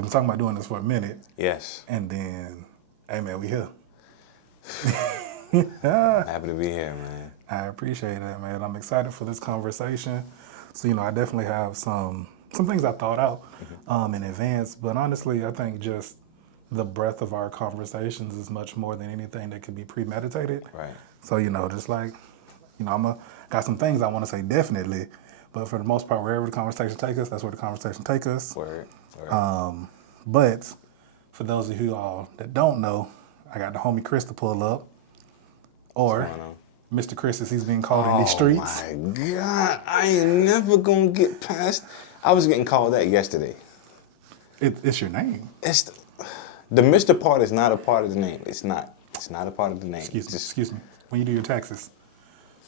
We've been talking about doing this for a minute. Yes. And then, hey man, we here. Happy to be here, man. I appreciate that, man. I'm excited for this conversation. So, I definitely have some things I thought out in advance. But honestly, I think just the breadth of our conversations is much more than anything that could be premeditated. Right. So, just like, got some things I want to say definitely. But for the most part, wherever the conversation takes us, that's where the conversation takes us. Word. But for those of you all that don't know, I got the homie Chris to pull up. Or Mr. Chris, as he's being called in these streets. Oh my God, I ain't never gonna get past. I was getting called that yesterday. It's your name. It's the Mr. part is not a part of the name. It's not a part of the name. Excuse me. When you do your taxes,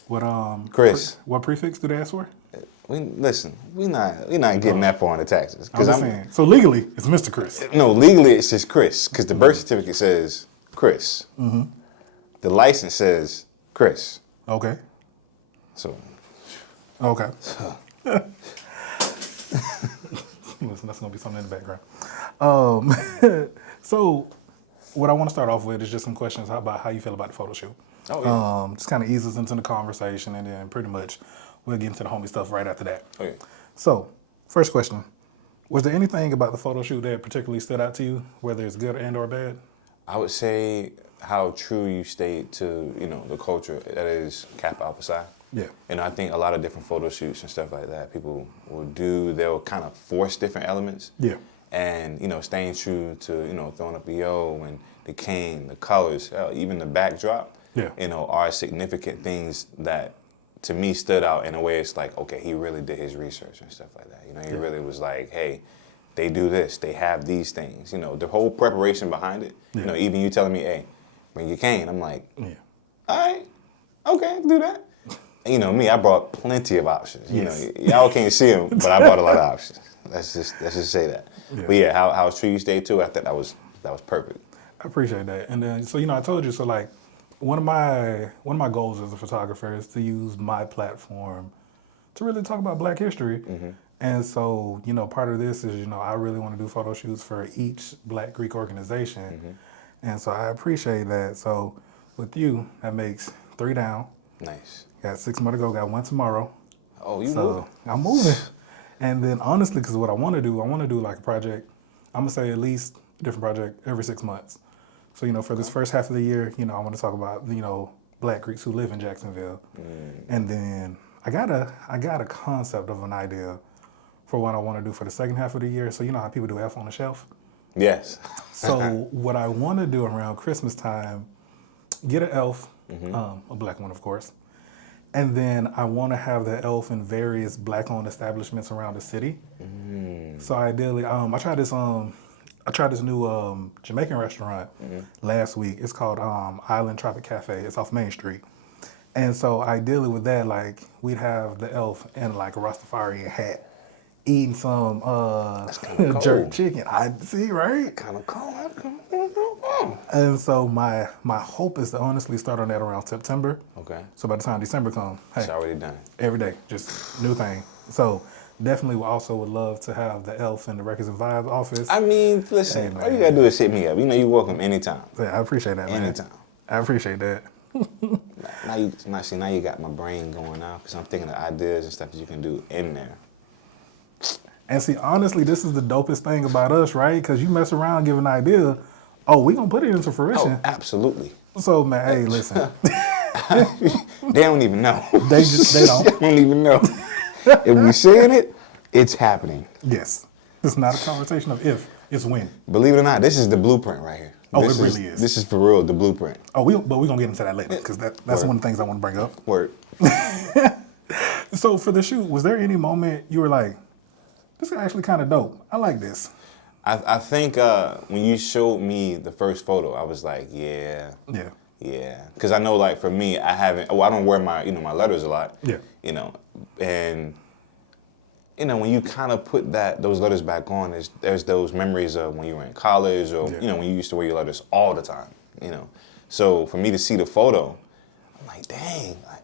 what Chris? What prefix do they ask for? We're not getting that far on the taxes. I'm just saying. So legally, it's Mr. Chris. No, legally it's just Chris because the birth certificate says Chris. Mm-hmm. The license says Chris. Okay. So. Okay. Listen, that's gonna be something in the background. So, what I want to start off with is just some questions about how you feel about the photo shoot. Oh yeah. Just kind of ease us into the conversation, and then pretty much we'll get into the homie stuff right after that. Oh yeah. So, first question: was there anything about the photo shoot that particularly stood out to you, whether it's good and or bad? I would say how true you stayed to, the culture that is Kappa Alpha Psi. Yeah. And I think a lot of different photo shoots and stuff like that, people they'll kind of force different elements. Yeah. And, staying true to, throwing up the O and the cane, the colors, hell, even the backdrop, Yeah. Are significant things that to me stood out in a way it's like, okay, he really did his research and stuff like that. He really was like, hey, they do this, they have these things, the whole preparation behind it. Yeah. Even you telling me, hey, bring your cane. I'm like, Yeah. all right, okay, I can do that. Me, I brought plenty of options. Yes. Y'all can't see them, but I brought a lot of options. Let's just say that. Yeah. But yeah, how true you stayed to, I thought that was perfect. I appreciate that. And then, so I told you, so like, one of my goals as a photographer is to use my platform to really talk about Black history. Mm-hmm. And so, part of this is, I really want to do photo shoots for each Black Greek organization. Mm-hmm. And so I appreciate that. So with you, that makes 3 down. Nice. Got 6 more to go. Got 1 tomorrow. Oh, you so moving? I'm moving. And then honestly, because what I want to do like a project, I'm going to say at least a different project every 6 months. So, for this first half of the year, I want to talk about, Black Greeks who live in Jacksonville. And then I got a concept of an idea for what I want to do for the second half of the year. So, how people do F on the shelf? Yes. So what I want to do around Christmas time, get an elf, a Black one, of course. And then I want to have the elf in various Black-owned establishments around the city. So ideally, I tried this new Jamaican restaurant last week. It's called Island Tropic Cafe. It's off Main Street. And so ideally with that, like, we'd have the elf in like a Rastafarian hat, eating some jerk chicken. I see, right? Kind of cold. And so my hope is to honestly start on that around September. Okay. So by the time December comes, hey, It's already done. every day, just new thing. So definitely also would love to have the elf in the Records and Vibes office. I mean, listen, Hey, all you gotta do is hit me up. You're welcome anytime. Yeah, I appreciate that, man. Anytime. I appreciate that. Now you got my brain going now because I'm thinking of ideas and stuff that you can do in there. And see, honestly, this is the dopest thing about us, right? Because you mess around, give an idea, we gonna put it into fruition. Oh, absolutely. So, man, hey, listen. They don't even know. They don't. They don't even know. If we saying it, it's happening. Yes. It's not a conversation of if, it's when. Believe it or not, this is the blueprint right here. Oh, This it really is. This is for real, the blueprint. But we're gonna get into that later, because that's Word. one of the things I want to bring up. Word. So for the shoot, was there any moment you were like, this is actually kind of dope. I like this. I think when you showed me the first photo, I was like, yeah. Because I know, like, for me, I don't wear my, my letters a lot. Yeah. And, when you kind of put those letters back on, there's those memories of when you were in college or, when you used to wear your letters all the time, So for me to see the photo, I'm like, dang, like,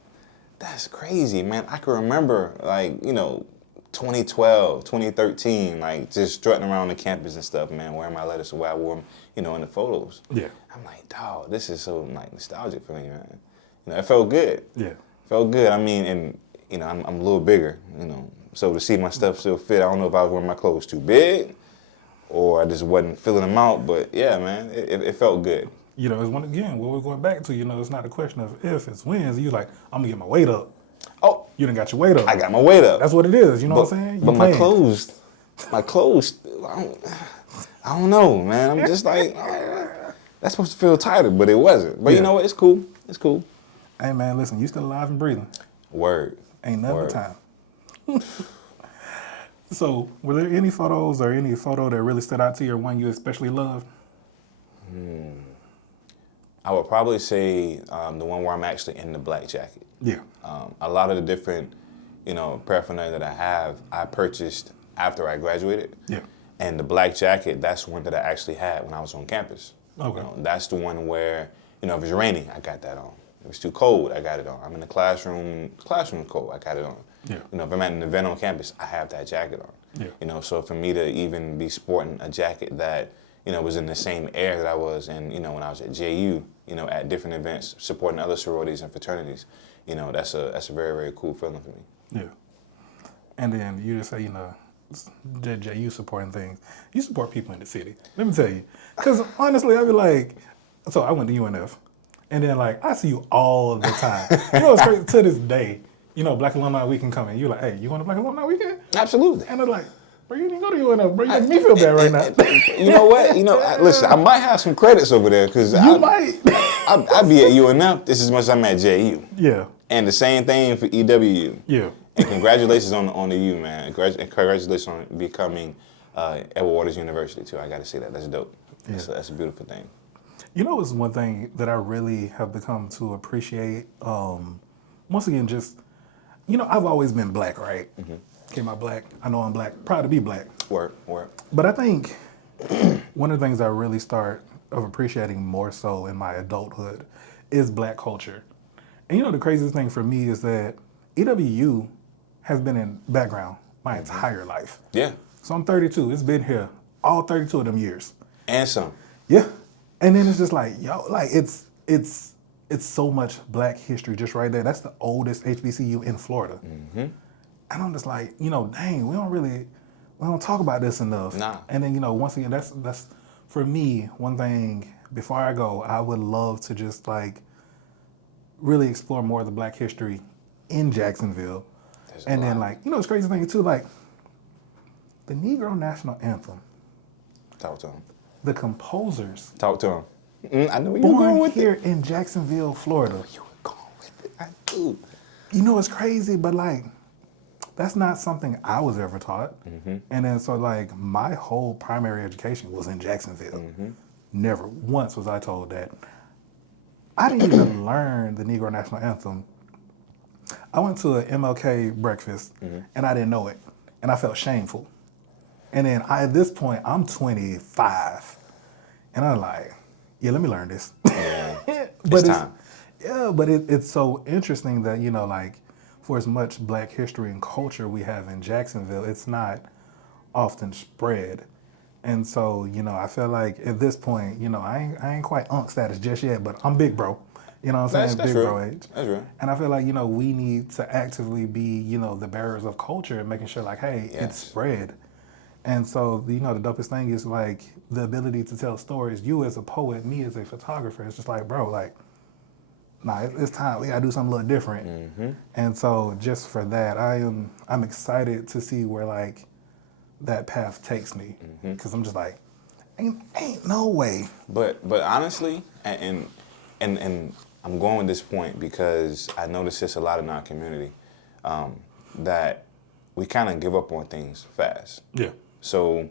that's crazy, man. I can remember, like, 2012, 2013, like just strutting around the campus and stuff, man, wearing my letters the way I wore them, you know, in the photos. Yeah. I'm like, dog, this is so like nostalgic for me, man. You know, it felt good. Yeah. Felt good. I mean, and you know, I'm a little bigger, you know, so to see my stuff still fit, I don't know if I was wearing my clothes too big or I just wasn't filling them out, but yeah, man, it felt good. You know, it's what we're going back to, you know, it's not a question of if, it's when. You like, I'm gonna get my weight up. Oh, You done got your weight up. I got my weight up. That's what it is, you know what I'm saying? But my clothes, I don't know, man. I'm just like, that's supposed to feel tighter, but it wasn't. But you know what? It's cool. It's cool. Hey, man, listen, you still alive and breathing. Word. Ain't nothing but time. So, were there any photos or any photo that really stood out to you or one you especially loved? I would probably say the one where I'm actually in the black jacket. Yeah. A lot of the different, you know, paraphernalia that I have, I purchased after I graduated. Yeah. And the black jacket, that's one that I actually had when I was on campus. Okay. You know, that's the one where, you know, if it's raining, I got that on. If it's too cold, I got it on. I'm in the classroom's cold, I got it on. Yeah. You know, if I'm at an event on campus, I have that jacket on. Yeah. You know, so for me to even be sporting a jacket that, you know, was in the same air that I was in, you know, when I was at JU, you know, at different events, supporting other sororities and fraternities, you know, that's a very, very cool feeling for me. Yeah. And then you just say, you know, JU supporting things. You support people in the city. Let me tell you. Because honestly, I'd be like, so I went to UNF. And then, like, I see you all the time. You know, it's crazy to this day. You know, Black Alumni Weekend coming. You're like, hey, you going to Black Alumni Weekend? Absolutely. And they're like, bro, you didn't go to UNF, bro. You make me feel bad right now. You know what? You know, listen, I might have some credits over there because You might. I be at UNF just as much as I'm at JU. Yeah. And the same thing for EWU. Yeah. And congratulations on the U, man. And congratulations on becoming Edward Waters University, too. I got to say that. That's dope. That's a beautiful thing. You know, it's one thing that I really have become to appreciate. Once again, just, you know, I've always been black, right? Mm-hmm. Came out black. I know I'm black. Proud to be black. Word. But I think one of the things I really start of appreciating more so in my adulthood is black culture. And you know, the craziest thing for me is that EWU has been in background my entire life. Yeah. So I'm 32. It's been here all 32 of them years. And some. Yeah. And then it's just like, yo, like it's so much black history just right there. That's the oldest HBCU in Florida. Mm-hmm. And I'm just like, you know, dang, we don't talk about this enough. Nah. And then, you know, once again, that's for me, one thing, before I go, I would love to just like really explore more of the black history in Jacksonville. And then like, you know, it's crazy thing too, like the Negro National Anthem. Talk to him. The composers. Talk to him. I know where you're going with here in Jacksonville, Florida. You were going with it. I do. You know, it's crazy, but like, that's not something I was ever taught. Mm-hmm. And then so like my whole primary education was in Jacksonville. Mm-hmm. Never once was I told that. I didn't even learn the Negro National Anthem. I went to an MLK breakfast and I didn't know it. And I felt shameful. And then at this point, I'm 25. And I'm like, yeah, let me learn this. Yeah. But it's time. Yeah, but it's so interesting that, you know, like, for as much black history and culture we have in Jacksonville, it's not often spread. And so, you know, I feel like at this point, you know, I ain't quite unk status just yet, but I'm big bro. You know what I'm saying? That's big real. bro age. That's real. And I feel like, you know, we need to actively be, you know, the bearers of culture and making sure like, hey, Yes. it's spread. And so, you know, the dopest thing is like the ability to tell stories. You as a poet, me as a photographer, it's just like, bro, like, nah, it's time. We gotta do something a little different. Mm-hmm. And so, just for that, I'm excited to see where like that path takes me, because I'm just like, ain't no way. But honestly, and I'm going with this point because I notice this a lot in our community, that we kind of give up on things fast. Yeah. So,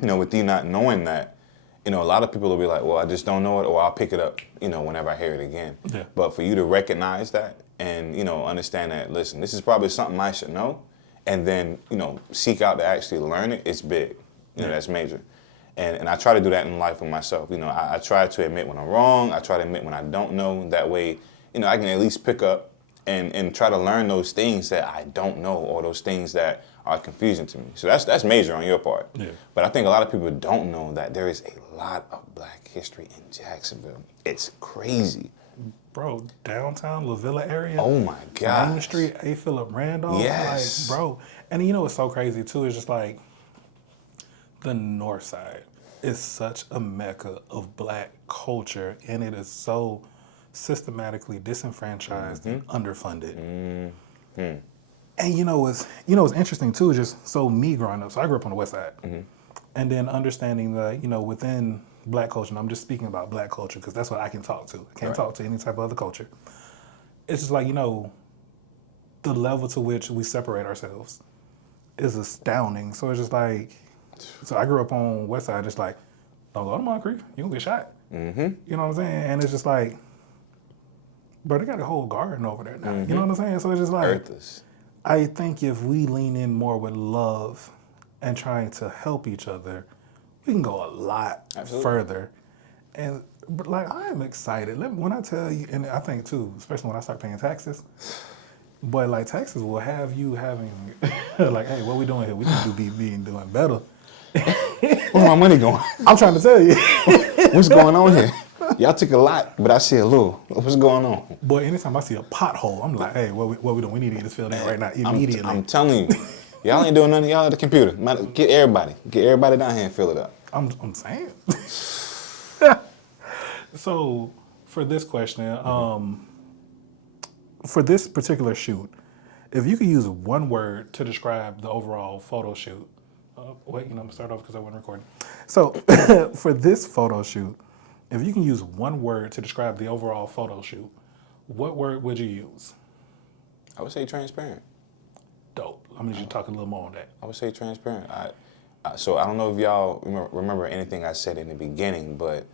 you know, with you not knowing that, you know, a lot of people will be like, well, I just don't know it, or I'll pick it up, you know, whenever I hear it again. Yeah. But for you to recognize that and, you know, understand that, listen, this is probably something I should know, and then, you know, seek out to actually learn it, it's big. You know, that's major. And I try to do that in life with myself. You know, I try to admit when I'm wrong. I try to admit when I don't know. That way, you know, I can at least pick up and try to learn those things that I don't know, or those things that are confusing to me. So that's major on your part. Yeah. But I think a lot of people don't know that there is a lot of Black history in Jacksonville. It's crazy. Bro, downtown La Villa area. Oh my God. Main Street, A. Philip Randolph. Yes. Like, bro. And you know what's so crazy too? It's just like the north side is such a mecca of Black culture, and it is so systematically disenfranchised and underfunded. And you know what's interesting too is just so me growing up. So I grew up on the west side, and then understanding that within Black culture, and I'm just speaking about Black culture because that's what I can talk to. I can't talk to any type of other culture. It's just like the level to which we separate ourselves is astounding. So it's just like, so I grew up on west side, just like, don't go to Moncrief, you gonna get shot. You know what I'm saying? And it's just like, bro, they got a whole garden over there now. You know what I'm saying? So it's just like, Earthless. I think if we lean in more with love and trying to help each other, we can go a lot further. And but like, I am excited. When I tell you, and I think too, especially when I start paying taxes, but like taxes will have you having like, hey, what we doing here? We need to do BB and doing better. Where's my money going? I'm trying to tell you. What's going on here? Y'all took a lot, but I see a little. What's going on? Boy, anytime I see a pothole, I'm like, hey, what we doing? We need to get this filled in right now, immediately. I'm telling you, y'all ain't doing nothing. Y'all at the computer. Get everybody down here and fill it up. I'm saying. So, for this question, for this particular shoot, if you could use one word to describe the overall photo shoot, I'm gonna start off because I wasn't recording. So, for this photo shoot, if you can use one word to describe the overall photo shoot, what word would you use? I would say transparent. Dope. I'm gonna need you to talk a little more on that. I would say transparent. So I don't know if y'all remember anything I said in the beginning, but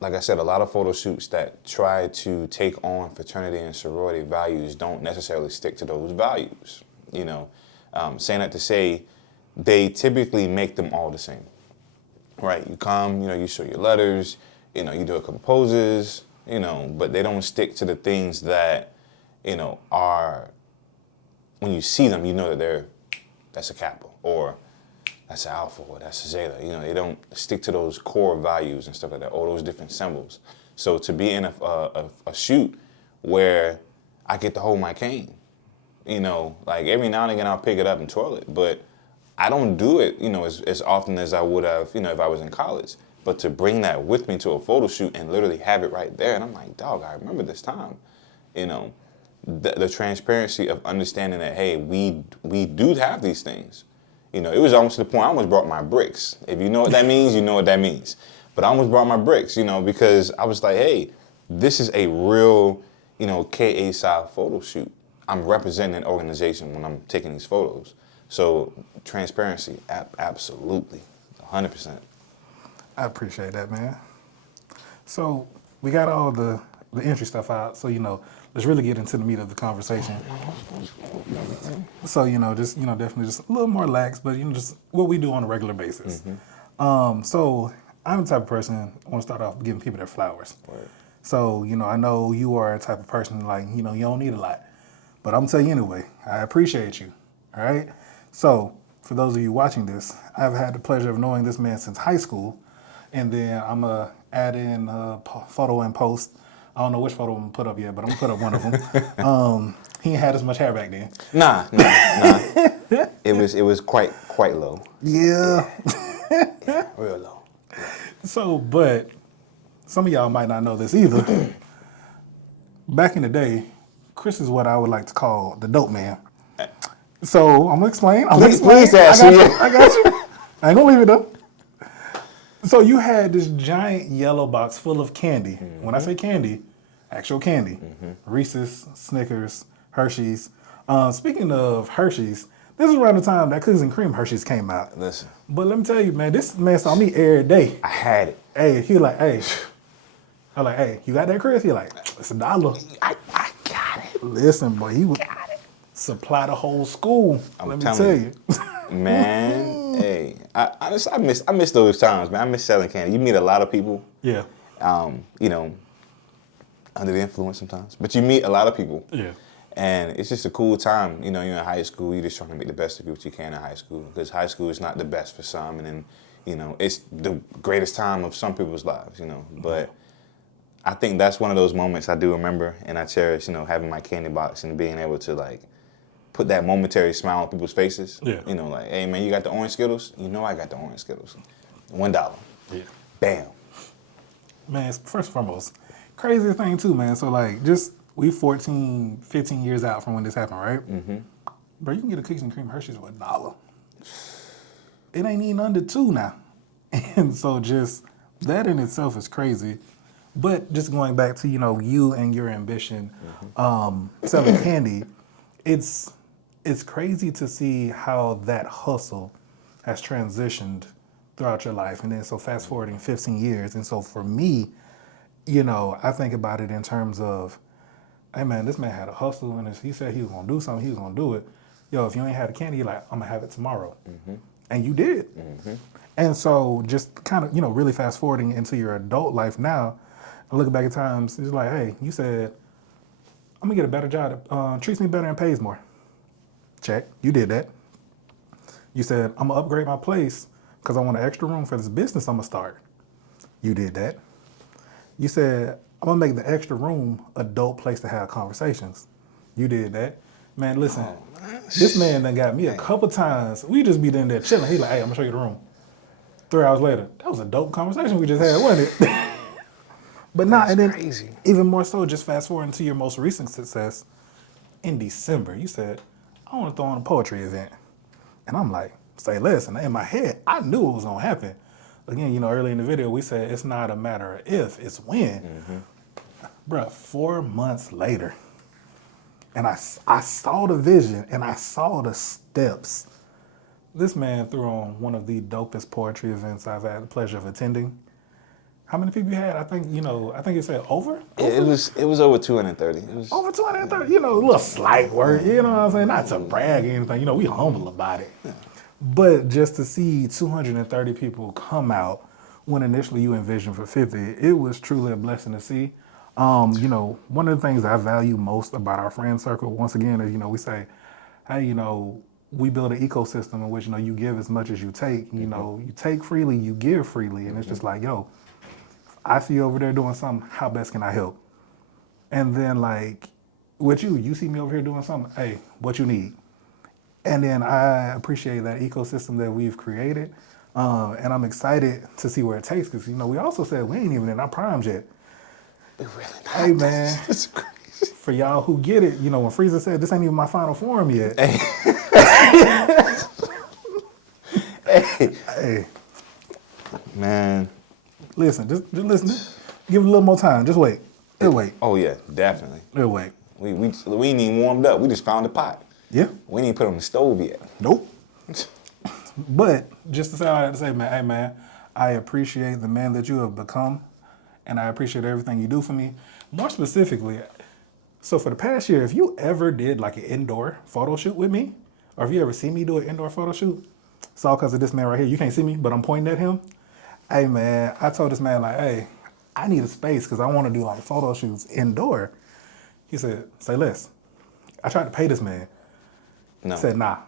like I said, a lot of photo shoots that try to take on fraternity and sorority values don't necessarily stick to those values. Saying that to say, they typically make them all the same. Right, you come, you show your letters, you do a couple poses, but they don't stick to the things that, are, when you see them, you know that that's a Kappa, or that's an Alpha, or that's a Zeta. They don't stick to those core values and stuff like that, all those different symbols. So to be in a shoot where I get to hold my cane, like every now and again I'll pick it up and twirl it, but I don't do it, as often as I would have, if I was in college. But to bring that with me to a photo shoot and literally have it right there, and I'm like, dog, I remember this time. The transparency of understanding that, hey, we do have these things. It was almost to the point I almost brought my bricks. If you know what that means, you know what that means. But I almost brought my bricks, because I was like, hey, this is a real, KA style photo shoot. I'm representing an organization when I'm taking these photos. So transparency, absolutely, 100%. I appreciate that, man. So we got all the entry stuff out. So let's really get into the meat of the conversation. So just definitely just a little more lax, but just what we do on a regular basis. So I'm the type of person I want to start off giving people their flowers. Right. So I know you are a type of person like you don't need a lot, but I'm gonna tell you anyway. I appreciate you. All right. So, for those of you watching this, I've had the pleasure of knowing this man since high school, and then I'm going to add in a photo and post. I don't know which photo I'm going to put up yet, but I'm going to put up one of them. He ain't had as much hair back then. Nah. It was quite low. Yeah. Yeah, real low. So, but some of y'all might not know this either. Back in the day, Chris is what I would like to call the dope man. So I'm gonna explain. Please ask me. I got you. I ain't gonna leave it though. So you had this giant yellow box full of candy. When I say candy, actual candy. Reese's, Snickers, Hershey's. Speaking of Hershey's, this is around the time that cookies and cream Hershey's came out. Listen. But let me tell you, man, this man saw me every day. I had it. Hey, he like, hey. I'm like, hey, you got that, Chris? He like, it's $1. I got it. Listen, boy, he would supply the whole school. Let me tell you. Man, hey, I miss those times, man. I miss selling candy. You meet a lot of people. Yeah. Under the influence sometimes, but you meet a lot of people. Yeah. And it's just a cool time. You know, you're in high school, you're just trying to make the best of what you can in high school. Because high school is not the best for some, and then, you know, it's the greatest time of some people's lives, you know. But I think that's one of those moments I do remember, and I cherish, you know, having my candy box and being able to, like, put that momentary smile on people's faces. Yeah. You know, like, hey, man, you got the orange Skittles? You know I got the orange Skittles. $1. Yeah. Bam. Man, first and foremost, craziest thing too, man. So like, just we 14, 15 years out from when this happened, right? Mm-hmm. Bro, you can get a cookies and cream Hershey's for $1. It ain't even under $2 now. And so just that in itself is crazy. But just going back to, you know, you and your ambition, selling candy, it's crazy to see how that hustle has transitioned throughout your life. And then so fast forwarding 15 years. And so for me, you know, I think about it in terms of, hey man, this man had a hustle, and he said he was gonna do something, he was gonna do it. Yo, if you ain't had a candy, you're like, I'm gonna have it tomorrow. And you did. And so just kind of, you know, really fast forwarding into your adult life now, and looking back at times, it's like, hey, you said, I'm gonna get a better job that treats me better and pays more. Check, you did that. You said, I'm gonna upgrade my place because I want an extra room for this business I'm gonna start. You did that. You said, I'm gonna make the extra room a dope place to have conversations. You did that. Man, listen, this man done got me a couple times. We just be in there chilling. He like, hey, I'm gonna show you the room. 3 hours later, that was a dope conversation we just had, wasn't it? But nah, and then crazy. Even more so, just fast forward to your most recent success. In December, you said, I want to throw on a poetry event. And I'm like, say less. And in my head, I knew it was gonna happen. Again, you know, early in the video, we said it's not a matter of if, it's when. Bruh, 4 months later, and I saw the vision and I saw the steps. This man threw on one of the dopest poetry events I've had the pleasure of attending. How many people you had? I think you said over? It was over 230. It was Over 230, you know, a little slight word, you know what I'm saying? Not to brag or anything, you know, we humble about it. But just to see 230 people come out when initially you envisioned for 50, it was truly a blessing to see. You know, one of the things I value most about our friend circle, once again, is, you know, we say, hey, you know, we build an ecosystem in which, you know, you give as much as you take. You know, you take freely, you give freely. And it's just like, yo, I see you over there doing something, how best can I help? And then like, with you see me over here doing something, hey, what you need? And then I appreciate that ecosystem that we've created. And I'm excited to see where it takes, because, you know, we also said we ain't even in our primes yet. It really not. Hey, man, It's crazy. for y'all who get it, you know, when Frieza said, this ain't even my final form yet. Hey, Man. listen, just listen. Give it a little more time. Just wait. It'll wait. Oh yeah, definitely. It'll wait. We ain't even warmed up. We just found a pot. Yeah. We ain't even put it on the stove yet. Nope. But just to say all I had to say, man, hey, man, I appreciate the man that you have become, and I appreciate everything you do for me. More specifically, so for the past year, if you ever did like an indoor photo shoot with me, or if you ever see me do an indoor photo shoot, it's all because of this man right here. You can't see me, but I'm pointing at him. Hey, man, I told this man, like, hey, I need a space because I want to do like photo shoots indoor. He said, say less. I tried to pay this man. No. He said, nah.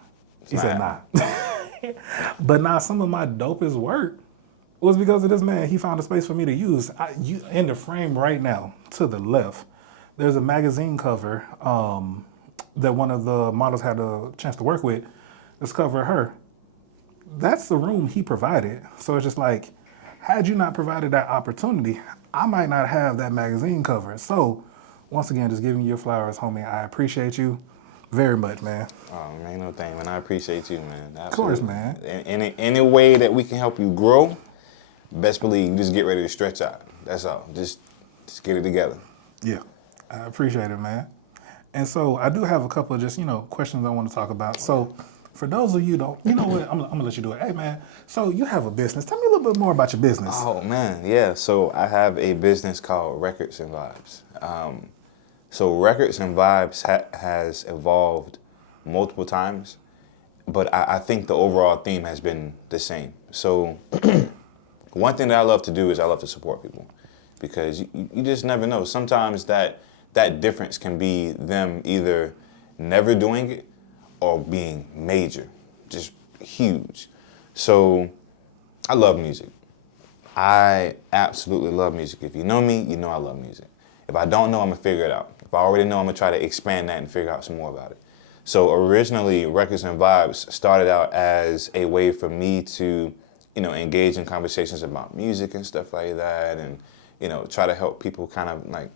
He said, nah. But now some of my dopest work was because of this man. He found a space for me to use. In the frame right now, to the left, there's a magazine cover that one of the models had a chance to work with. This cover of her. That's the room he provided. So it's just like, had you not provided that opportunity, I might not have that magazine cover. So once again, just giving you your flowers, homie. I appreciate you very much, man. Oh man, no thing, man. I appreciate you, man. Absolutely. Of course, man. Any way that we can help you grow, best believe you just get ready to stretch out. That's all. Just get it together. Yeah, I appreciate it, man. And so I do have a couple of just, you know, questions I want to talk about. So for those of you who don't, you know what, I'm gonna let you do it. Hey, man, so you have a business. Tell me a little bit more about your business. Oh man, yeah. So I have a business called Records and Vibes. So Records and Vibes has evolved multiple times, but I think the overall theme has been the same. So one thing that I love to do is I love to support people, because you just never know. Sometimes that that difference can be them either never doing it or being major, just huge. So I love music. I absolutely love music. If you know me, you know I love music. If I don't know, I'm gonna figure it out. If I already know, I'm gonna try to expand that and figure out some more about it. So originally, Records and Vibes started out as a way for me to, engage in conversations about music and stuff like that, and, try to help people kind of like,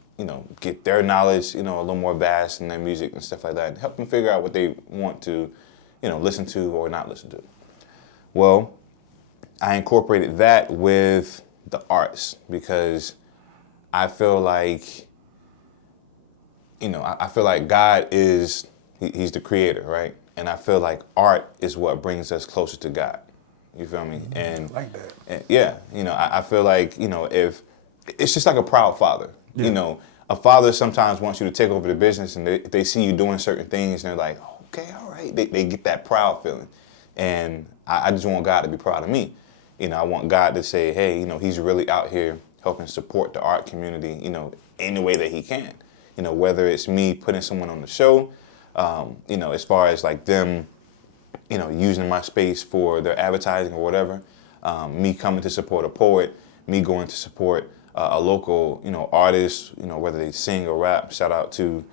get their knowledge, a little more vast in their music and stuff like that, and help them figure out what they want to, listen to or not listen to. Well, I incorporated that with the arts because I feel like, I feel like God is, he's the creator, right? And I feel like art is what brings us closer to God. You feel me? And I like that. and yeah, I feel like, if it's just like a proud father, Yeah. A father sometimes wants you to take over the business, and if they see you doing certain things, and they're like, okay, all right, they get that proud feeling. And I just want God to be proud of me. I want God to say, hey, he's really out here helping support the art community, any way that he can. Whether it's me putting someone on the show, as far as like them, using my space for their advertising or whatever, me coming to support a poet, me going to support a local, artist, whether they sing or rap. Shout out to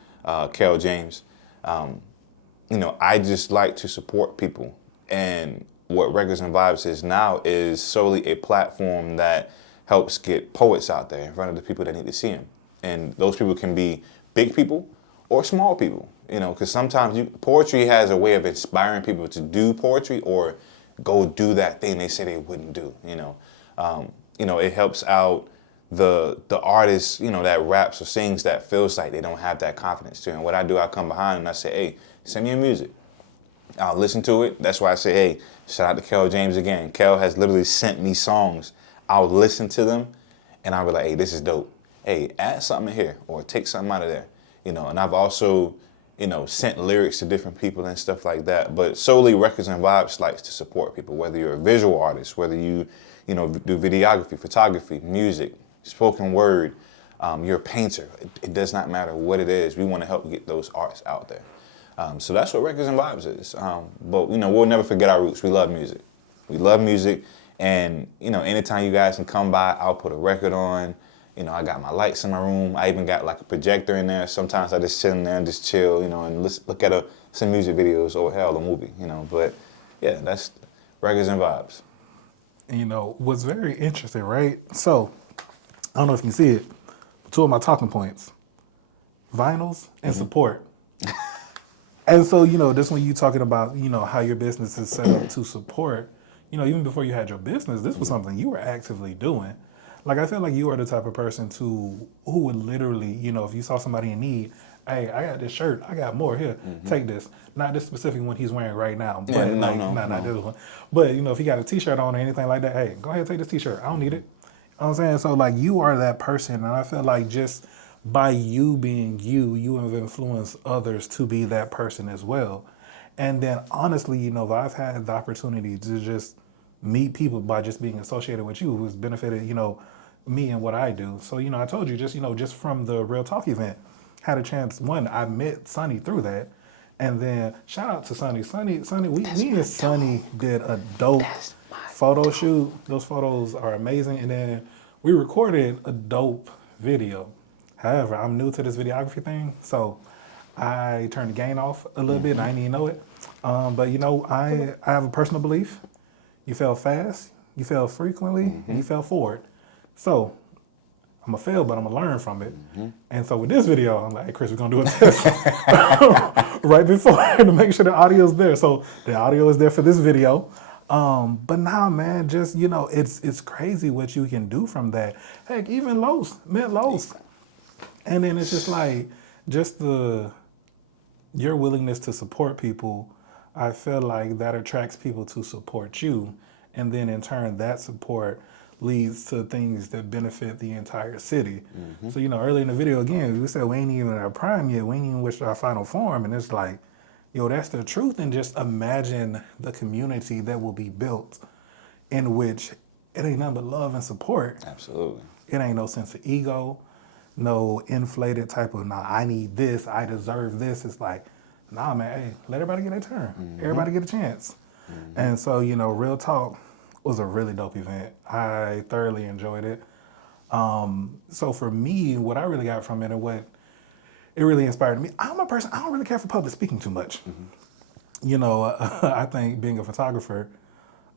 Kel James. I just like to support people. And what Records and Vibes is now is solely a platform that helps get poets out there in front of the people that need to see them. And those people can be big people or small people, because sometimes poetry has a way of inspiring people to do poetry or go do that thing they say they wouldn't do. It helps out the artist, that raps or sings that feels like they don't have that confidence to. And what I do, I come behind and I say, hey, send me your music. I'll listen to it. That's why I say, hey, shout out to Kel James again. Kel has literally sent me songs. I'll listen to them and I'll be like, hey, this is dope. Hey, add something in here or take something out of there. And I've also, sent lyrics to different people and stuff like that. But solely Records and Vibes likes to support people, whether you're a visual artist, whether you, do videography, photography, music, spoken word, you're a painter. It does not matter what it is. We want to help get those arts out there. So that's what Records and Vibes is. But, we'll never forget our roots. We love music. We love music. And, anytime you guys can come by, I'll put a record on. I got my lights in my room. I even got like a projector in there. Sometimes I just sit in there and just chill, and look at some music videos or hell, a movie, But yeah, that's Records and Vibes. What's very interesting, right? So, I don't know if you can see it, but two of my talking points, vinyls and support. And so, this when you talking about, how your business is set up to support, even before you had your business, this was something you were actively doing. Like, I feel like you are the type of person who would literally, if you saw somebody in need, hey, I got this shirt, I got more here, take this. Not this specific one he's wearing right now, but not this one. But, if he got a t-shirt on or anything like that, hey, go ahead, take this t-shirt. I don't need it. You know what I'm saying? So, like, you are that person, and I feel like just by you being you have influenced others to be that person as well. And then, honestly, I've had the opportunity to just meet people by just being associated with you who's benefited, me and what I do. So, I told you just from the Real Talk event, had a chance. One, I met Sonny through that. And then shout out to Sonny. Sonny, me and Sonny did a dope photo shoot. Those photos are amazing. And then we recorded a dope video. However, I'm new to this videography thing, so I turned the gain off a little bit. I didn't even know it. But I have a personal belief. You fail fast, you fail frequently, and you fail forward. So I'm gonna fail, but I'm gonna learn from it. And so with this video, I'm like, hey, Chris, we're gonna do a test right before to make sure the audio's there. So the audio is there for this video. But now, man, just it's crazy what you can do from that. Heck, even Los, met Los. And then it's just like, your willingness to support people, I feel like that attracts people to support you. And then in turn, that support leads to things that benefit the entire city. So, earlier in the video, again, we said we ain't even at our prime yet. We ain't even reached our final form. And it's like, that's the truth. And just imagine the community that will be built in which it ain't nothing but love and support. Absolutely. It ain't no sense of ego. no inflated type of, nah, I need this, I deserve this. It's like, nah, man, hey, let everybody get their turn. Everybody get a chance. And so, you know, Real Talk was a really dope event. I thoroughly enjoyed it. So for me, what I really got from it and what it really inspired me, I'm a person, I don't really care for public speaking too much. You know, I think being a photographer,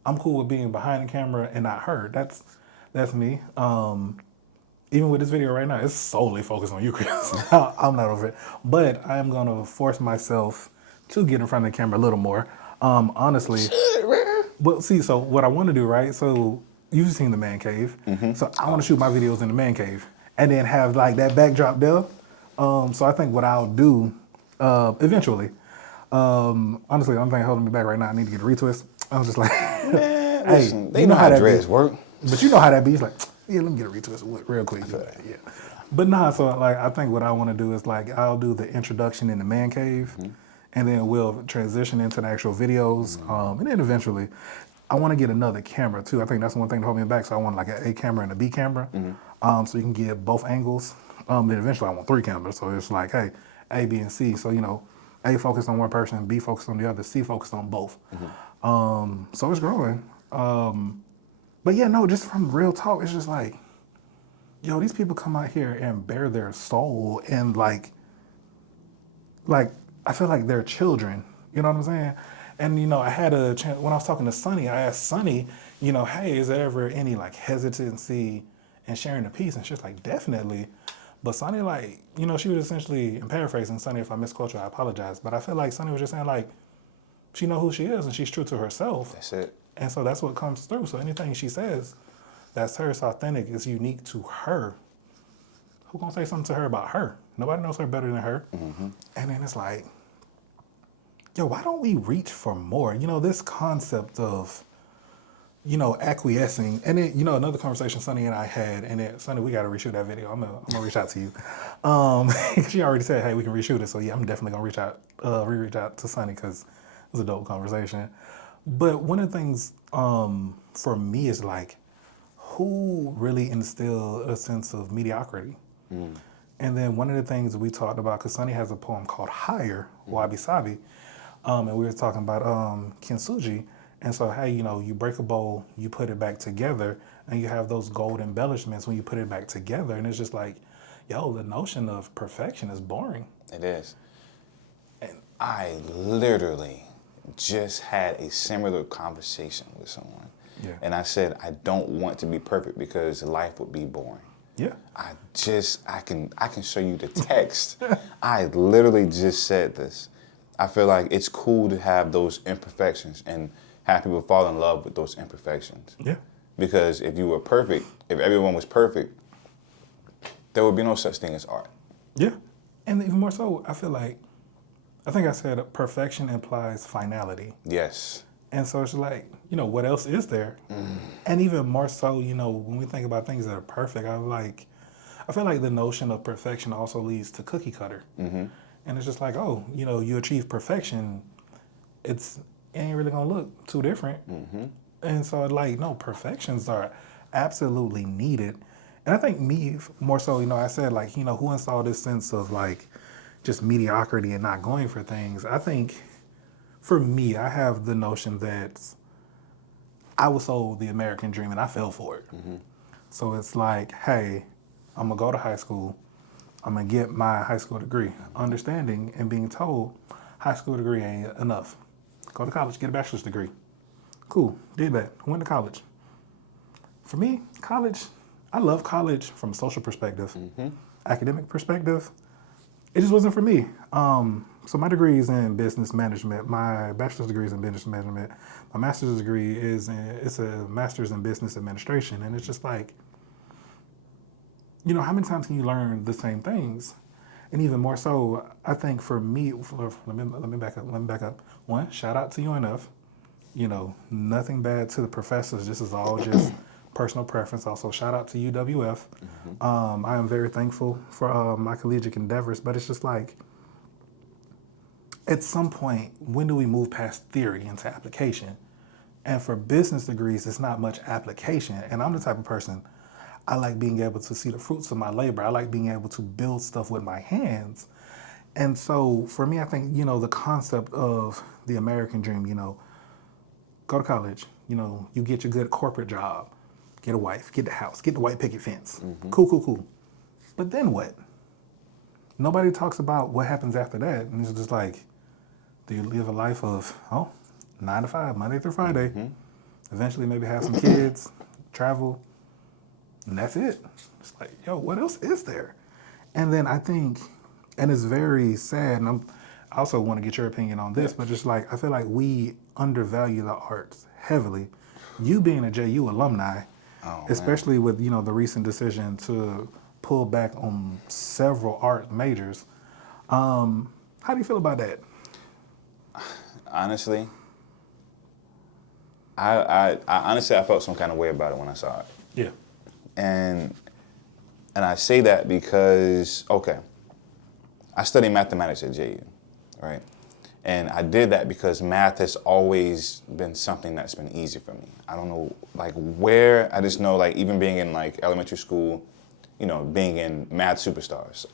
I'm cool with being behind the camera and not heard. That's me. Even with this video right now, it's solely focused on you, Chris. I'm not over it. But I am going to force myself to get in front of the camera a little more. Honestly. Shit, man. But see, so what I want to do, right? So you've seen the man cave. So I want to shoot my videos in the man cave and then have like that backdrop there. So I think what I'll do eventually, honestly, the only thing holding me back right now, I need to get a retwist. I was just like, Man, hey, listen, they know how dreads work. But you know how that be. It's like, yeah, let me get a retwist real quick. Yeah. But nah, so like I think what I want to do is like I'll do the introduction in the man cave, and then we'll transition into the actual videos, and then eventually, I want to get another camera too. I think that's one thing to hold me back. So I want like an A camera and a B camera, so you can get both angles. Then eventually I want 3 cameras. So it's like, hey, A, B, and C. So you know, A focused on one person, B focused on the other, C focused on both. So it's growing. But yeah, no, just from Real Talk, it's just like, yo, these people come out here and bare their soul and like I feel like they're children. You know what I'm saying? And you know, I had a chance when I was talking to Sonny. I asked Sonny, you know, hey, is there ever any like hesitancy in sharing the piece? And she's like, definitely. But Sonny, like, you know, she was essentially, in paraphrasing Sonny, if I misquote you, I apologize. But I feel like Sonny was just saying like, she know who she is and she's true to herself. That's it. And so that's what comes through. So anything she says, that's her, it's authentic, it's unique to her. Who gonna say something to her about her? Nobody knows her better than her. And then it's like, yo, why don't we reach for more? You know, this concept of, you know, acquiescing. And then, you know, another conversation Sonny and I had, and then, Sonny, we got to reshoot that video. I'm gonna reach out to you. She already said, hey, we can reshoot it. So yeah, I'm definitely gonna reach out to Sonny because it was a dope conversation. But one of the things for me is like, who really instilled a sense of mediocrity? And then one of the things we talked about, because Sonny has a poem called Higher, Wabi Sabi, and we were talking about kintsugi. And so, hey, you know, you break a bowl, you put it back together, and you have those gold embellishments when you put it back together. And it's just like, yo, the notion of perfection is boring. It is. And I literally just had a similar conversation with someone. Yeah. And I said, I don't want to be perfect because life would be boring. Yeah. I can show you the text. I literally just said this. I feel like it's cool to have those imperfections and have people fall in love with those imperfections. Yeah. Because if you were perfect, if everyone was perfect, there would be no such thing as art. Yeah. And even more so, I feel like, I think I said perfection implies finality. Yes. And so it's like, you know, what else is there? And even more so, you know, when we think about things that are perfect, I feel like the notion of perfection also leads to cookie cutter. And it's just like, oh, you know, you achieve perfection, it ain't really gonna look too different. And so like, no, perfections are absolutely needed. And I think me, more so, you know, I said like, you know, who installed this sense of like just mediocrity and not going for things? I think for me, I have the notion that I was sold the American dream and I fell for it. So it's like, hey, I'm gonna go to high school, I'm gonna get my high school degree, understanding and being told high school degree ain't enough. Go to college, get a bachelor's degree. Cool, did that, went to college. For me, college, I love college from a social perspective, academic perspective. It just wasn't for me. So my degree is in business management. My bachelor's degree is in business management. My master's degree is it's a master's in business administration. And it's just like, you know, how many times can you learn the same things? And even more so, I think for me, let me back up. One, shout out to UNF. You know, nothing bad to the professors. This is all just personal preference. Also, shout out to UWF. I am very thankful for my collegiate endeavors, but it's just like, at some point, when do we move past theory into application? And for business degrees, it's not much application. And I'm the type of person, I like being able to see the fruits of my labor. I like being able to build stuff with my hands. And so for me, I think, the concept of the American dream, go to college, you get your good corporate job, get a wife, get the house, get the white picket fence. Cool, cool, cool. But then what? Nobody talks about what happens after that. And it's just like, do you live a life of, 9 to 5, Monday through Friday, eventually maybe have some kids, travel, and that's it. It's like, what else is there? And then I think, and it's very sad, and I also want to get your opinion on this, but just like, I feel like we undervalue the arts heavily. You being a JU alumni, especially with, the recent decision to pull back on several art majors. How do you feel about that? Honestly, I honestly felt some kind of way about it when I saw it. Yeah. And I say that because, I studied mathematics at JU, right? And I did that because math has always been something that's been easy for me. I don't know, where, I just know, even being in, elementary school, being in Math Superstars,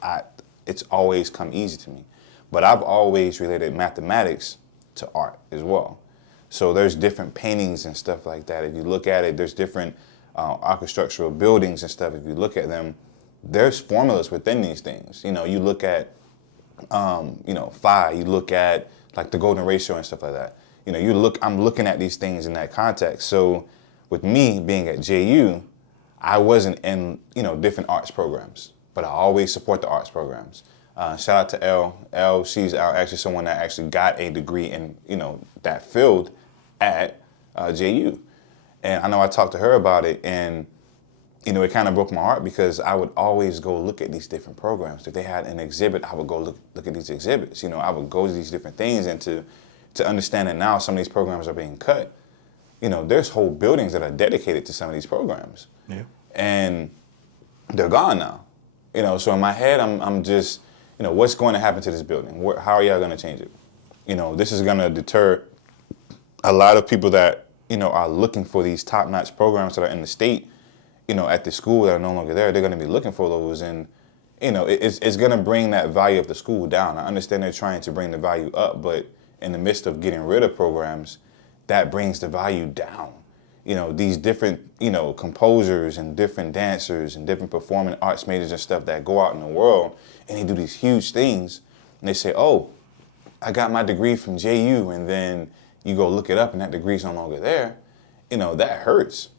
it's always come easy to me. But I've always related mathematics to art as well. So there's different paintings and stuff like that. If you look at it, there's different architectural buildings and stuff. If you look at them, there's formulas within these things. You look at, phi, you look at the golden ratio and stuff like that. I'm looking at these things in that context. So with me being at JU, I wasn't in, different arts programs, but I always support the arts programs. Shout out to Elle. She's actually someone that actually got a degree in, that field at JU. And I know I talked to her about it, and, it kind of broke my heart because I would always go look at these different programs. If they had an exhibit, I would go look at these exhibits. I would go to these different things, and to understand that now some of these programs are being cut. There's whole buildings that are dedicated to some of these programs. Yeah. And they're gone now. So in my head, I'm just, what's going to happen to this building? How are y'all going to change it? This is going to deter a lot of people that, are looking for these top-notch programs that are in the state, at the school that are no longer there. They're going to be looking for those, and, it's going to bring that value of the school down. I understand they're trying to bring the value up, but in the midst of getting rid of programs, that brings the value down. These different, composers and different dancers and different performing arts majors and stuff that go out in the world and they do these huge things, and they say, I got my degree from JU, and then you go look it up and that degree's no longer there. That hurts.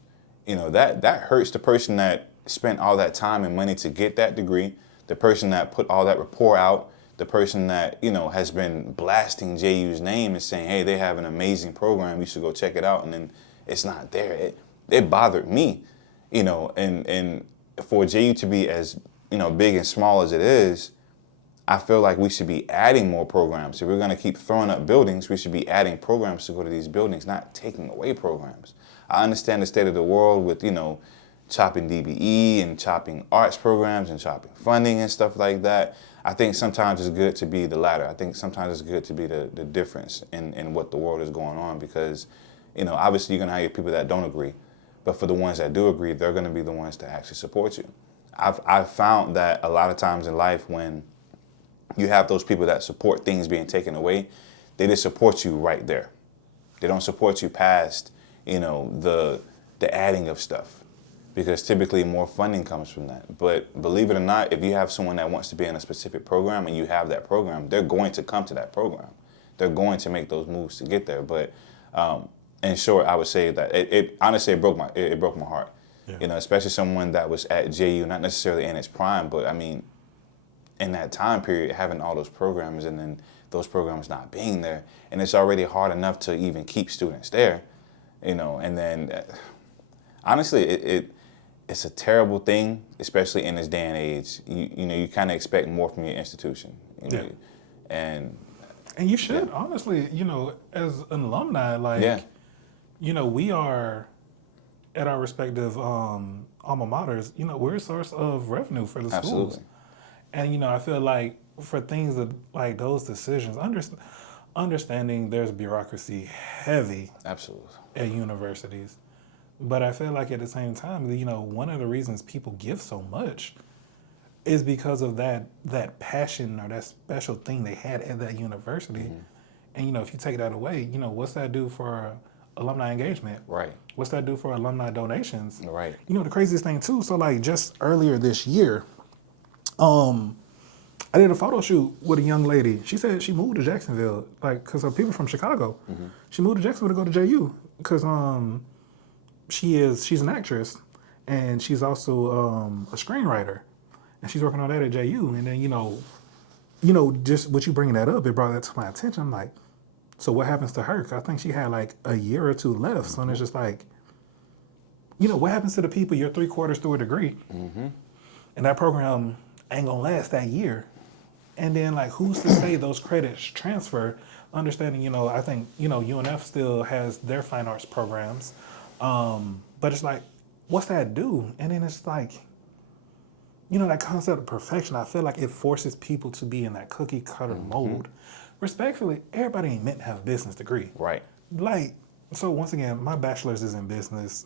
That hurts the person that spent all that time and money to get that degree, the person that put all that rapport out, the person that, has been blasting JU's name and saying, hey, they have an amazing program, you should go check it out, and then it's not there. It bothered me, and for JU to be as, big and small as it is, I feel like we should be adding more programs. If we're going to keep throwing up buildings, we should be adding programs to go to these buildings, not taking away programs. I understand the state of the world with, chopping DBE and chopping arts programs and chopping funding and stuff like that. I think sometimes it's good to be the latter. I think sometimes it's good to be the difference in what the world is going on, because, obviously you're going to have people that don't agree. But for the ones that do agree, they're going to be the ones that actually support you. I've found that a lot of times in life when you have those people that support things being taken away, they just support you right there. They don't support you past, the adding of stuff, because typically more funding comes from that. But believe it or not, if you have someone that wants to be in a specific program and you have that program, they're going to come to that program. They're going to make those moves to get there. But in short, I would say that it honestly broke my heart. Yeah. Especially someone that was at JU, not necessarily in its prime, but I mean, in that time period, having all those programs and then those programs not being there, and it's already hard enough to even keep students there, and then honestly, it's a terrible thing, especially in this day and age. You kind of expect more from your institution, Yeah. and you should, honestly, as an alumni, we are at our respective alma maters, we're a source of revenue for the schools. Absolutely. And, I feel like for things that, like those decisions, understanding there's bureaucracy heavy absolutely at universities, But I feel like at the same time, you know, one of the reasons people give so much is because of that passion or that special thing they had at that university. And you know, if you take that away, you know, what's that do for alumni engagement? Right. What's that do for alumni donations? Right. You know, the craziest thing too. So like just earlier this year, I did a photo shoot with a young lady. She said she moved to Jacksonville, like, cause of people from Chicago. She moved to Jacksonville to go to JU, cause she's an actress, and she's also a screenwriter, and she's working on that at JU. And then you know, just what you bringing that up, it brought that to my attention. I'm like, so what happens to her? 'Cause I think she had like a year or two left. So it's just like, you know, what happens to the people you're 3/4 through a degree, and that program ain't gonna last that year. And then like, who's to say those credits transfer? Understanding, you know, I think, you know, UNF still has their fine arts programs. But it's like, what's that do? And then it's like, you know, that concept of perfection, I feel like it forces people to be in that cookie cutter mold. Respectfully, everybody ain't meant to have a business degree. Right. Like, so once again, my bachelor's is in business